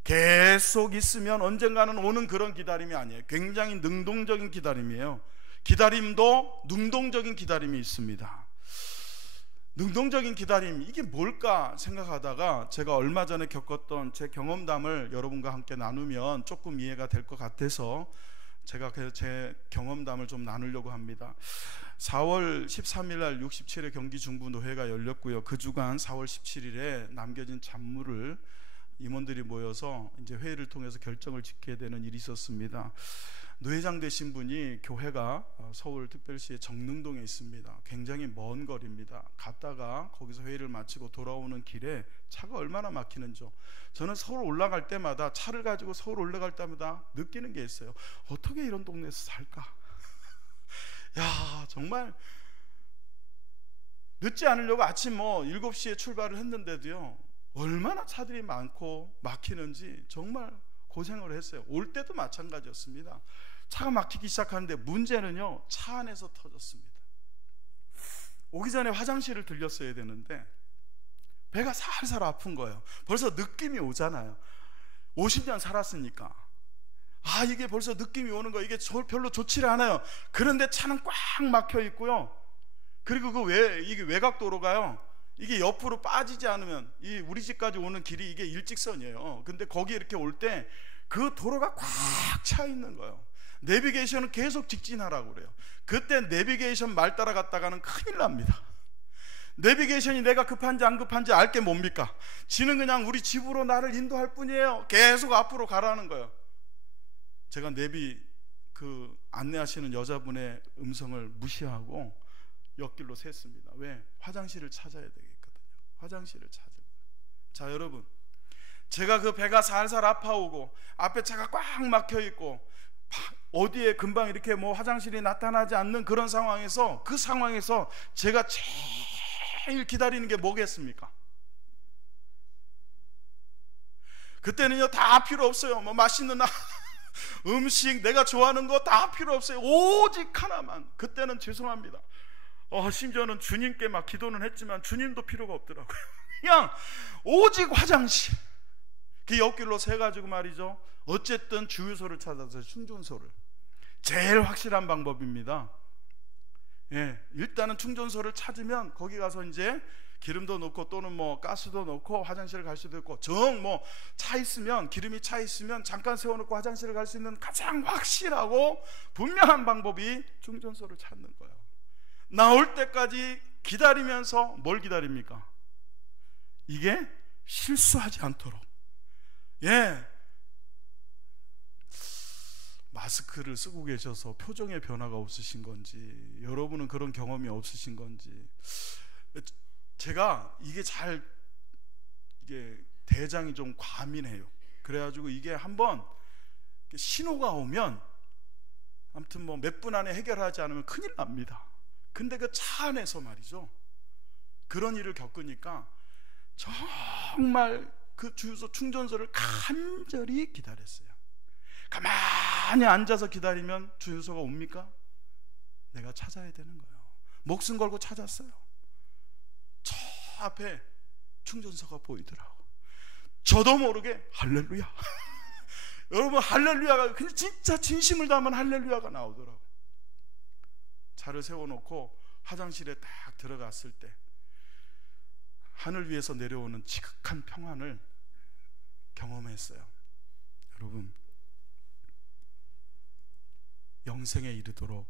계속 있으면 언젠가는 오는 그런 기다림이 아니에요. 굉장히 능동적인 기다림이에요. 기다림도 능동적인 기다림이 있습니다. 능동적인 기다림, 이게 뭘까 생각하다가 제가 얼마 전에 겪었던 제 경험담을 여러분과 함께 나누면 조금 이해가 될 것 같아서 제가 제 경험담을 좀 나누려고 합니다. 4월 13일 날 67회 경기 중부 노회가 열렸고요. 그 주간 4월 17일에 남겨진 잔물을 임원들이 모여서 이제 회의를 통해서 결정을 짓게 되는 일이 있었습니다. 노회장 되신 분이 교회가 서울특별시의 정릉동에 있습니다. 굉장히 먼 거리입니다. 갔다가 거기서 회의를 마치고 돌아오는 길에 차가 얼마나 막히는지요. 저는 서울 올라갈 때마다, 차를 가지고 서울 올라갈 때마다 느끼는 게 있어요. 어떻게 이런 동네에서 살까? 야, 정말 늦지 않으려고 아침 7시에 출발을 했는데도요, 얼마나 차들이 많고 막히는지 정말 고생을 했어요. 올 때도 마찬가지였습니다. 차가 막히기 시작하는데 문제는요, 차 안에서 터졌습니다. 오기 전에 화장실을 들렸어야 되는데 배가 살살 아픈 거예요. 벌써 느낌이 오잖아요. 50년 살았으니까 이게 벌써 느낌이 오는 거예요. 이게 별로 좋지를 않아요. 그런데 차는 꽉 막혀 있고요. 그리고 이게 외곽도로가요, 이게 옆으로 빠지지 않으면 우리 집까지 오는 길이 이게 일직선이에요. 근데 거기 이렇게 올 때 그 도로가 꽉 차 있는 거예요. 내비게이션은 계속 직진하라고 그래요. 그때 내비게이션 말 따라갔다가는 큰일 납니다. 내비게이션이 내가 급한지 안 급한지 알 게 뭡니까? 지는 그냥 우리 집으로 나를 인도할 뿐이에요. 계속 앞으로 가라는 거예요. 제가 안내하시는 여자분의 음성을 무시하고 옆길로 샜습니다. 왜? 화장실을 찾아야 되겠거든요. 화장실을 찾아야 돼요. 자, 여러분, 제가 그 배가 살살 아파오고 앞에 차가 꽉 막혀 있고 어디에 금방 이렇게 화장실이 나타나지 않는 그런 상황에서, 그 상황에서 제가 제일 기다리는 게 뭐겠습니까? 그때는요, 다 필요 없어요. 맛있는 음식, 내가 좋아하는 거 다 필요 없어요. 오직 하나만. 그때는 죄송합니다. 심지어는 주님께 막 기도는 했지만 주님도 필요가 없더라고요. 그냥 오직 화장실. 그 옆길로 새가지고 말이죠, 어쨌든 주유소를 찾아서 충전소를, 제일 확실한 방법입니다. 일단은 충전소를 찾으면 거기 가서 이제 기름도 넣고 또는 가스도 넣고 화장실을 갈 수도 있고, 차 있으면, 기름이 차 있으면 잠깐 세워놓고 화장실을 갈 수 있는 가장 확실하고 분명한 방법이 충전소를 찾는 거예요. 나올 때까지 기다리면서 뭘 기다립니까? 이게 실수하지 않도록. 마스크를 쓰고 계셔서 표정에 변화가 없으신 건지, 여러분은 그런 경험이 없으신 건지, 제가 이게 대장이 좀 과민해요. 그래가지고 이게 한번 신호가 오면 아무튼 몇 분 안에 해결하지 않으면 큰일 납니다. 근데 그 차 안에서 말이죠, 그런 일을 겪으니까 정말 그 주유소 충전소를 간절히 기다렸어요. 가만히 앉아서 기다리면 주유소가 옵니까? 내가 찾아야 되는 거예요. 목숨 걸고 찾았어요. 저 앞에 충전소가 보이더라고. 저도 모르게 할렐루야 여러분 할렐루야가 그냥 진짜 진심을 담은 할렐루야가 나오더라고. 차를 세워놓고 화장실에 딱 들어갔을 때 하늘 위에서 내려오는 지극한 평안을 경험했어요. 여러분, 영생에 이르도록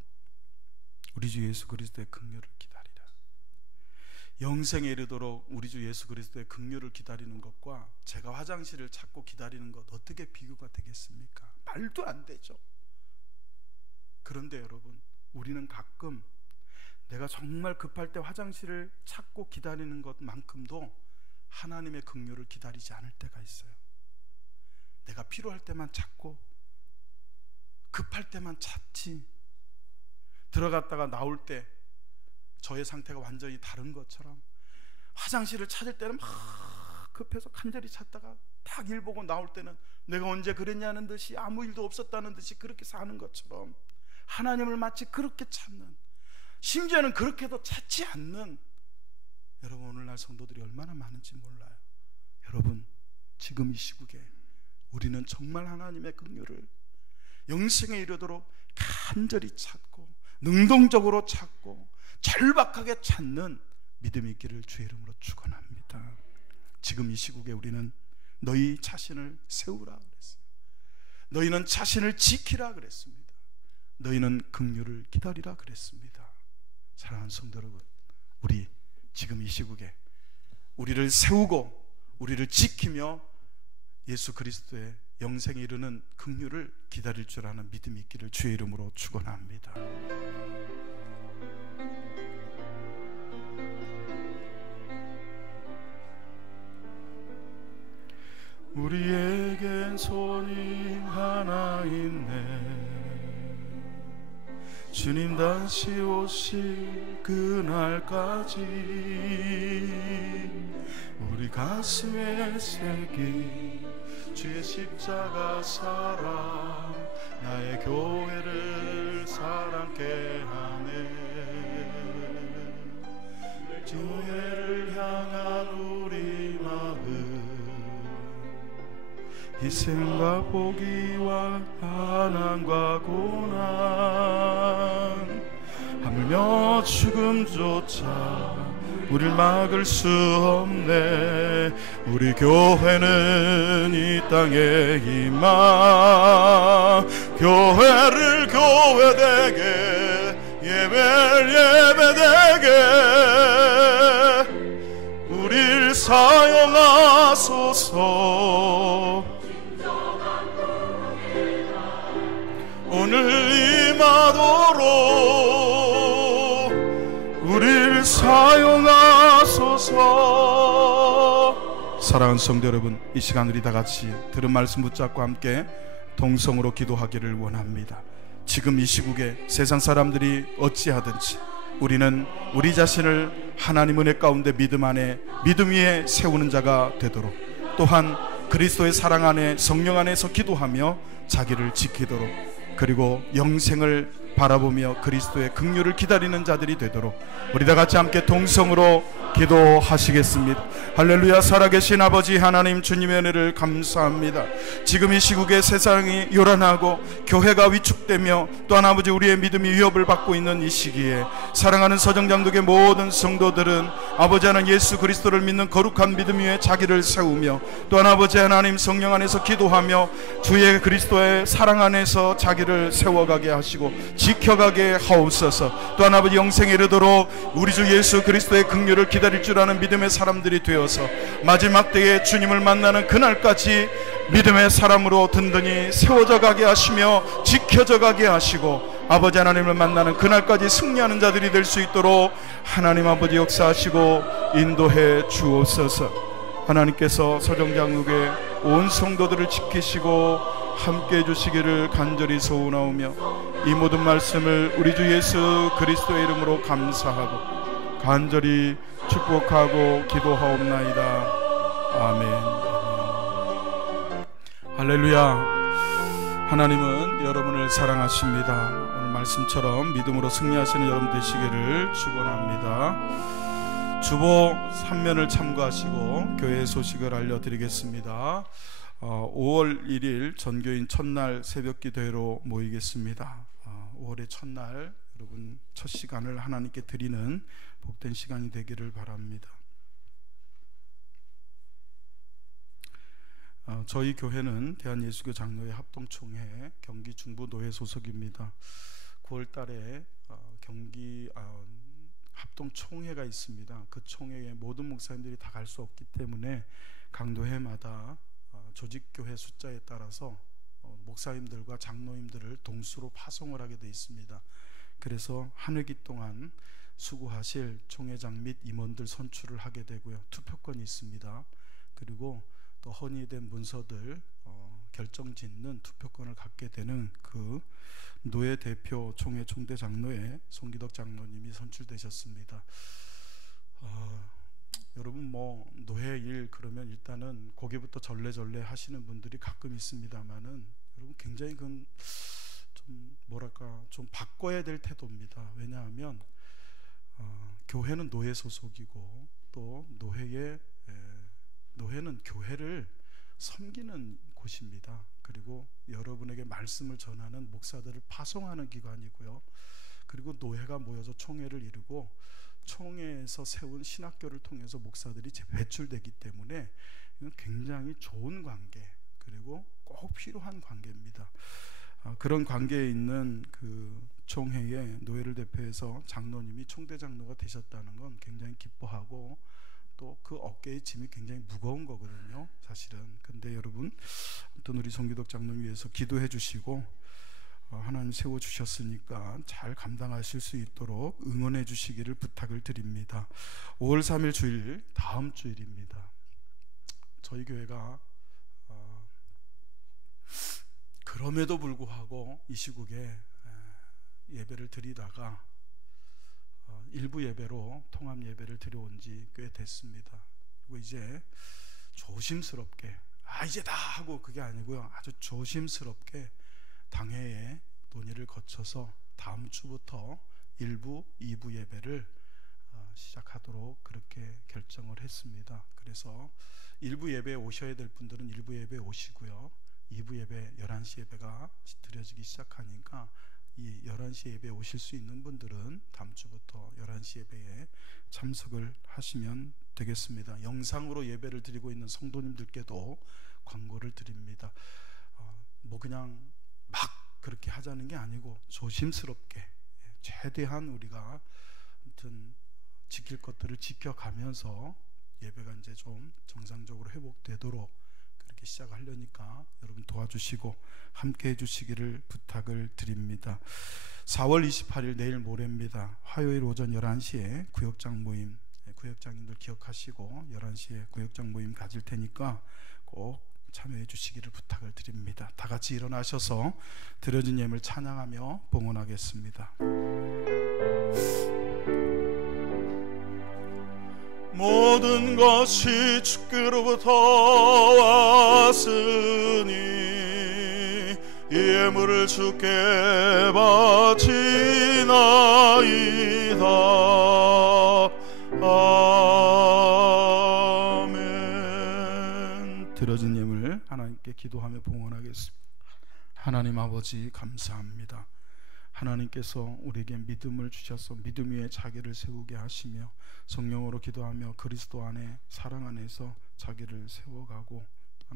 우리 주 예수 그리스도의 긍휼을 기다리라. 영생에 이르도록 우리 주 예수 그리스도의 긍휼을 기다리는 것과 제가 화장실을 찾고 기다리는 것 어떻게 비교가 되겠습니까? 말도 안 되죠. 그런데 여러분, 우리는 가끔 내가 정말 급할 때 화장실을 찾고 기다리는 것만큼도 하나님의 긍휼을 기다리지 않을 때가 있어요. 내가 필요할 때만 찾고 급할 때만 찾지, 들어갔다가 나올 때 저의 상태가 완전히 다른 것처럼 화장실을 찾을 때는 막 급해서 간절히 찾다가 딱 일 보고 나올 때는 내가 언제 그랬냐는 듯이 아무 일도 없었다는 듯이 그렇게 사는 것처럼 하나님을 마치 그렇게 찾는, 심지어는 그렇게도 찾지 않는 여러분 오늘날 성도들이 얼마나 많은지 몰라요. 여러분, 지금 이 시국에 우리는 정말 하나님의 긍휼을 영생에 이르도록 간절히 찾고 능동적으로 찾고 절박하게 찾는 믿음이 있기를 주의 이름으로 축원합니다. 지금 이 시국에 우리는 너희 자신을 세우라 그랬어요. 너희는 자신을 지키라 그랬습니다. 너희는 긍휼을 기다리라 그랬습니다. 사랑하는 성도 여러분, 우리 지금 이 시국에 우리를 세우고 우리를 지키며 예수 그리스도의 영생에 이르는 긍휼을 기다릴 줄 아는 믿음이 있기를 주의 이름으로 축원합니다. 우리에겐 손님 하나 있네. 주님 다시 오실 그날까지 우리 가슴에 새긴 주의 십자가 사랑, 나의 교회를 사랑케 하네. 교회를 향한 우리 마음, 희생과 포기와 가난과 고난, 하물며 죽음조차 우릴 막을 수 없네. 우리 교회는 이 땅에 임하, 교회를 교회되게, 예배를 예배되게 우릴 사용하소서. 오늘 임하도록 우릴 사용하소서. 사랑하는 성도 여러분, 이 시간 우리 다 같이 들은 말씀 붙잡고 함께 동성으로 기도하기를 원합니다. 지금 이 시국에 세상 사람들이 어찌하든지 우리는 우리 자신을 하나님 은혜 가운데 믿음 안에, 믿음 위에 세우는 자가 되도록, 또한 그리스도의 사랑 안에 성령 안에서 기도하며 자기를 지키도록, 그리고 영생을 바라보며 그리스도의 긍휼을 기다리는 자들이 되도록 우리 다 같이 함께 동성으로 기도하시겠습니다. 할렐루야. 살아계신 아버지 하나님, 주님의 은혜를 감사합니다. 지금 이 시국에 세상이 요란하고 교회가 위축되며 또한 아버지 우리의 믿음이 위협을 받고 있는 이 시기에 사랑하는 서정장독의 모든 성도들은 아버지 하나님 예수 그리스도를 믿는 거룩한 믿음 위에 자기를 세우며, 또한 아버지 하나님 성령 안에서 기도하며 주의 그리스도의 사랑 안에서 자기를 세워가게 하시고 지켜가게 하옵소서. 또한 아버지 영생에 이르도록 우리 주 예수 그리스도의 긍휼을 기다릴 줄 아는 믿음의 사람들이 되어서 마지막 때에 주님을 만나는 그날까지 믿음의 사람으로 든든히 세워져 가게 하시며 지켜져 가게 하시고 아버지 하나님을 만나는 그날까지 승리하는 자들이 될 수 있도록 하나님 아버지 역사하시고 인도해 주옵소서. 하나님께서 서정장육의 온 성도들을 지키시고 함께 해주시기를 간절히 소원하오며 이 모든 말씀을 우리 주 예수 그리스도의 이름으로 감사하고 간절히 축복하고 기도하옵나이다. 아멘. 할렐루야. 하나님은 여러분을 사랑하십니다. 오늘 말씀처럼 믿음으로 승리하시는 여러분 되시기를 축원합니다. 주보 3면을 참고하시고 교회 소식을 알려드리겠습니다. 5월 1일 전교인 첫날 새벽기도회로 모이겠습니다. 5월의 첫날 여러분 첫 시간을 하나님께 드리는 복된 시간이 되기를 바랍니다. 저희 교회는 대한예수교 장로회 합동총회 경기 중부노회 소속입니다. 9월 달에 경기 합동총회가 있습니다. 그 총회에 모든 목사님들이 다 갈 수 없기 때문에 각 노회마다 조직교회 숫자에 따라서 목사님들과 장로님들을 동수로 파송을 하게 되어 있습니다. 그래서 한 회기 동안 수고하실 총회장 및 임원들 선출을 하게 되고요. 투표권이 있습니다. 그리고 또 헌의된 문서들 결정짓는 투표권을 갖게 되는 그 노회 대표 총회 총대 장로에 송기덕 장로님이 선출되셨습니다. 여러분 노회 일 그러면 일단은 거기부터 절레절레 하시는 분들이 가끔 있습니다만은 여러분 굉장히 그건 좀 바꿔야 될 태도입니다. 왜냐하면 교회는 노회 소속이고 또 노회는 교회를 섬기는 곳입니다. 그리고 여러분에게 말씀을 전하는 목사들을 파송하는 기관이고요. 그리고 노회가 모여서 총회를 이루고 총회에서 세운 신학교를 통해서 목사들이 배출되기 때문에 이건 굉장히 좋은 관계, 그리고 꼭 필요한 관계입니다. 그런 관계에 있는 그 총회에 노회를 대표해서 장로님이 총대장로가 되셨다는 건 굉장히 기뻐하고 또 그 어깨의 짐이 굉장히 무거운 거거든요, 사실은. 근데 여러분, 아무튼 우리 송기덕 장로님 위해서 기도해 주시고 하나님 세워주셨으니까 잘 감당하실 수 있도록 응원해 주시기를 부탁을 드립니다. 5월 3일 주일, 다음 주일입니다. 저희 교회가 그럼에도 불구하고 이 시국에 예배를 드리다가 일부 예배로 통합 예배를 드려온 지 꽤 됐습니다. 그리고 이제 조심스럽게 이제다 하고 그게 아니고요, 아주 조심스럽게 당회의 논의를 거쳐서 다음 주부터 1부, 2부 예배를 시작하도록 그렇게 결정을 했습니다. 그래서 1부 예배에 오셔야 될 분들은 1부 예배에 오시고요, 2부 예배 11시 예배가 드려지기 시작하니까 이 11시 예배에 오실 수 있는 분들은 다음 주부터 11시 예배에 참석을 하시면 되겠습니다. 영상으로 예배를 드리고 있는 성도님들께도 광고를 드립니다. 그냥 막 그렇게 하자는 게 아니고 조심스럽게 최대한 우리가 아무튼 지킬 것들을 지켜가면서 예배가 이제 좀 정상적으로 회복되도록 그렇게 시작하려니까 여러분 도와주시고 함께 해주시기를 부탁을 드립니다. 4월 28일 내일 모레입니다. 화요일 오전 11시에 구역장 모임, 구역장님들 기억하시고 11시에 구역장 모임 가질 테니까 꼭 참여해 주시기를 부탁을 드립니다. 다 같이 일어나셔서 드려진 예물 찬양하며 봉헌하겠습니다. 모든 것이 주께로부터 왔으니 예물을 주께 바치나이다. 아멘. 드려진 예물 하나님께 기도하며 봉헌하겠습니다. 하나님 아버지 감사합니다. 하나님께서 우리에게 믿음을 주셔서 믿음 위에 자기를 세우게 하시며 성령으로 기도하며 그리스도 안에 사랑 안에서 자기를 세워가고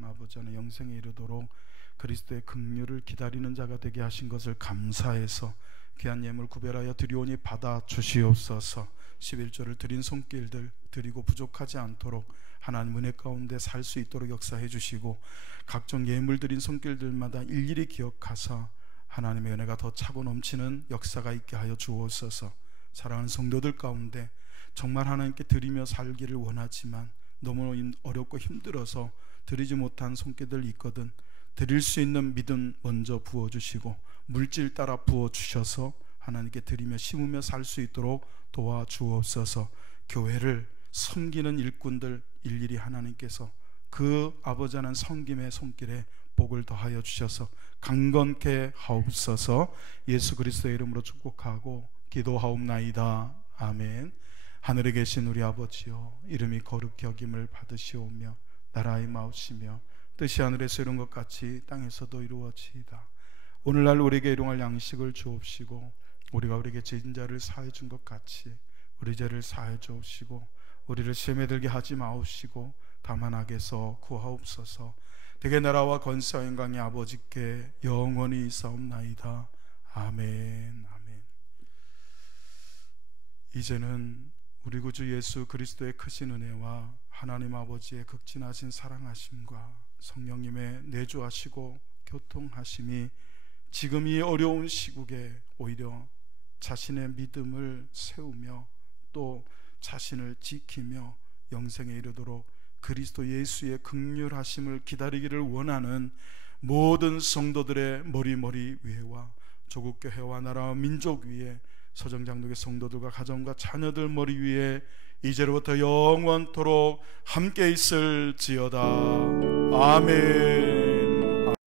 아버지 안에 영생에 이르도록 그리스도의 긍휼을 기다리는 자가 되게 하신 것을 감사해서 귀한 예물 구별하여 드리오니 받아 주시옵소서. 11조를 드린 손길들 드리고 부족하지 않도록 하나님 은혜 가운데 살 수 있도록 역사해 주시고 각종 예물 드린 손길들마다 일일이 기억하사 하나님의 은혜가 더 차고 넘치는 역사가 있게 하여 주옵소서. 사랑하는 성도들 가운데 정말 하나님께 드리며 살기를 원하지만 너무 어렵고 힘들어서 드리지 못한 손길들이 있거든 드릴 수 있는 믿음 먼저 부어주시고 물질 따라 부어주셔서 하나님께 드리며 심으며 살 수 있도록 도와주옵소서. 교회를 섬기는 일꾼들 일일이 하나님께서 그 아버지 하나님 섬김의 손길에 복을 더하여 주셔서 강건케 하옵소서. 예수 그리스도의 이름으로 축복하고 기도하옵나이다. 아멘. 하늘에 계신 우리 아버지여, 이름이 거룩히 여김을 받으시오며 나라의 마옵시며 뜻이 하늘에서 이룬 것 같이 땅에서도 이루어지이다. 오늘날 우리에게 일용할 양식을 주옵시고 우리가 우리에게 지은 자를 사해 준 것 같이 우리 죄를 사해 주옵시고 우리를 시험에 들게 하지 마옵시고 다만 악에서 구하옵소서. 대개 나라와 권세와 영광이 아버지께 영원히 있사옵나이다. 아멘. 아멘. 이제는 우리 구주 예수 그리스도의 크신 은혜와 하나님 아버지의 극진하신 사랑하심과 성령님의 내주하시고 교통하심이 지금 이 어려운 시국에 오히려 자신의 믿음을 세우며 또 자신을 지키며 영생에 이르도록 그리스도 예수의 긍휼하심을 기다리기를 원하는 모든 성도들의 머리 위에와 조국교회와 나라와 민족 위에 서정장독의 성도들과 가정과 자녀들 머리 위에 이제로부터 영원토록 함께 있을지어다. 아멘.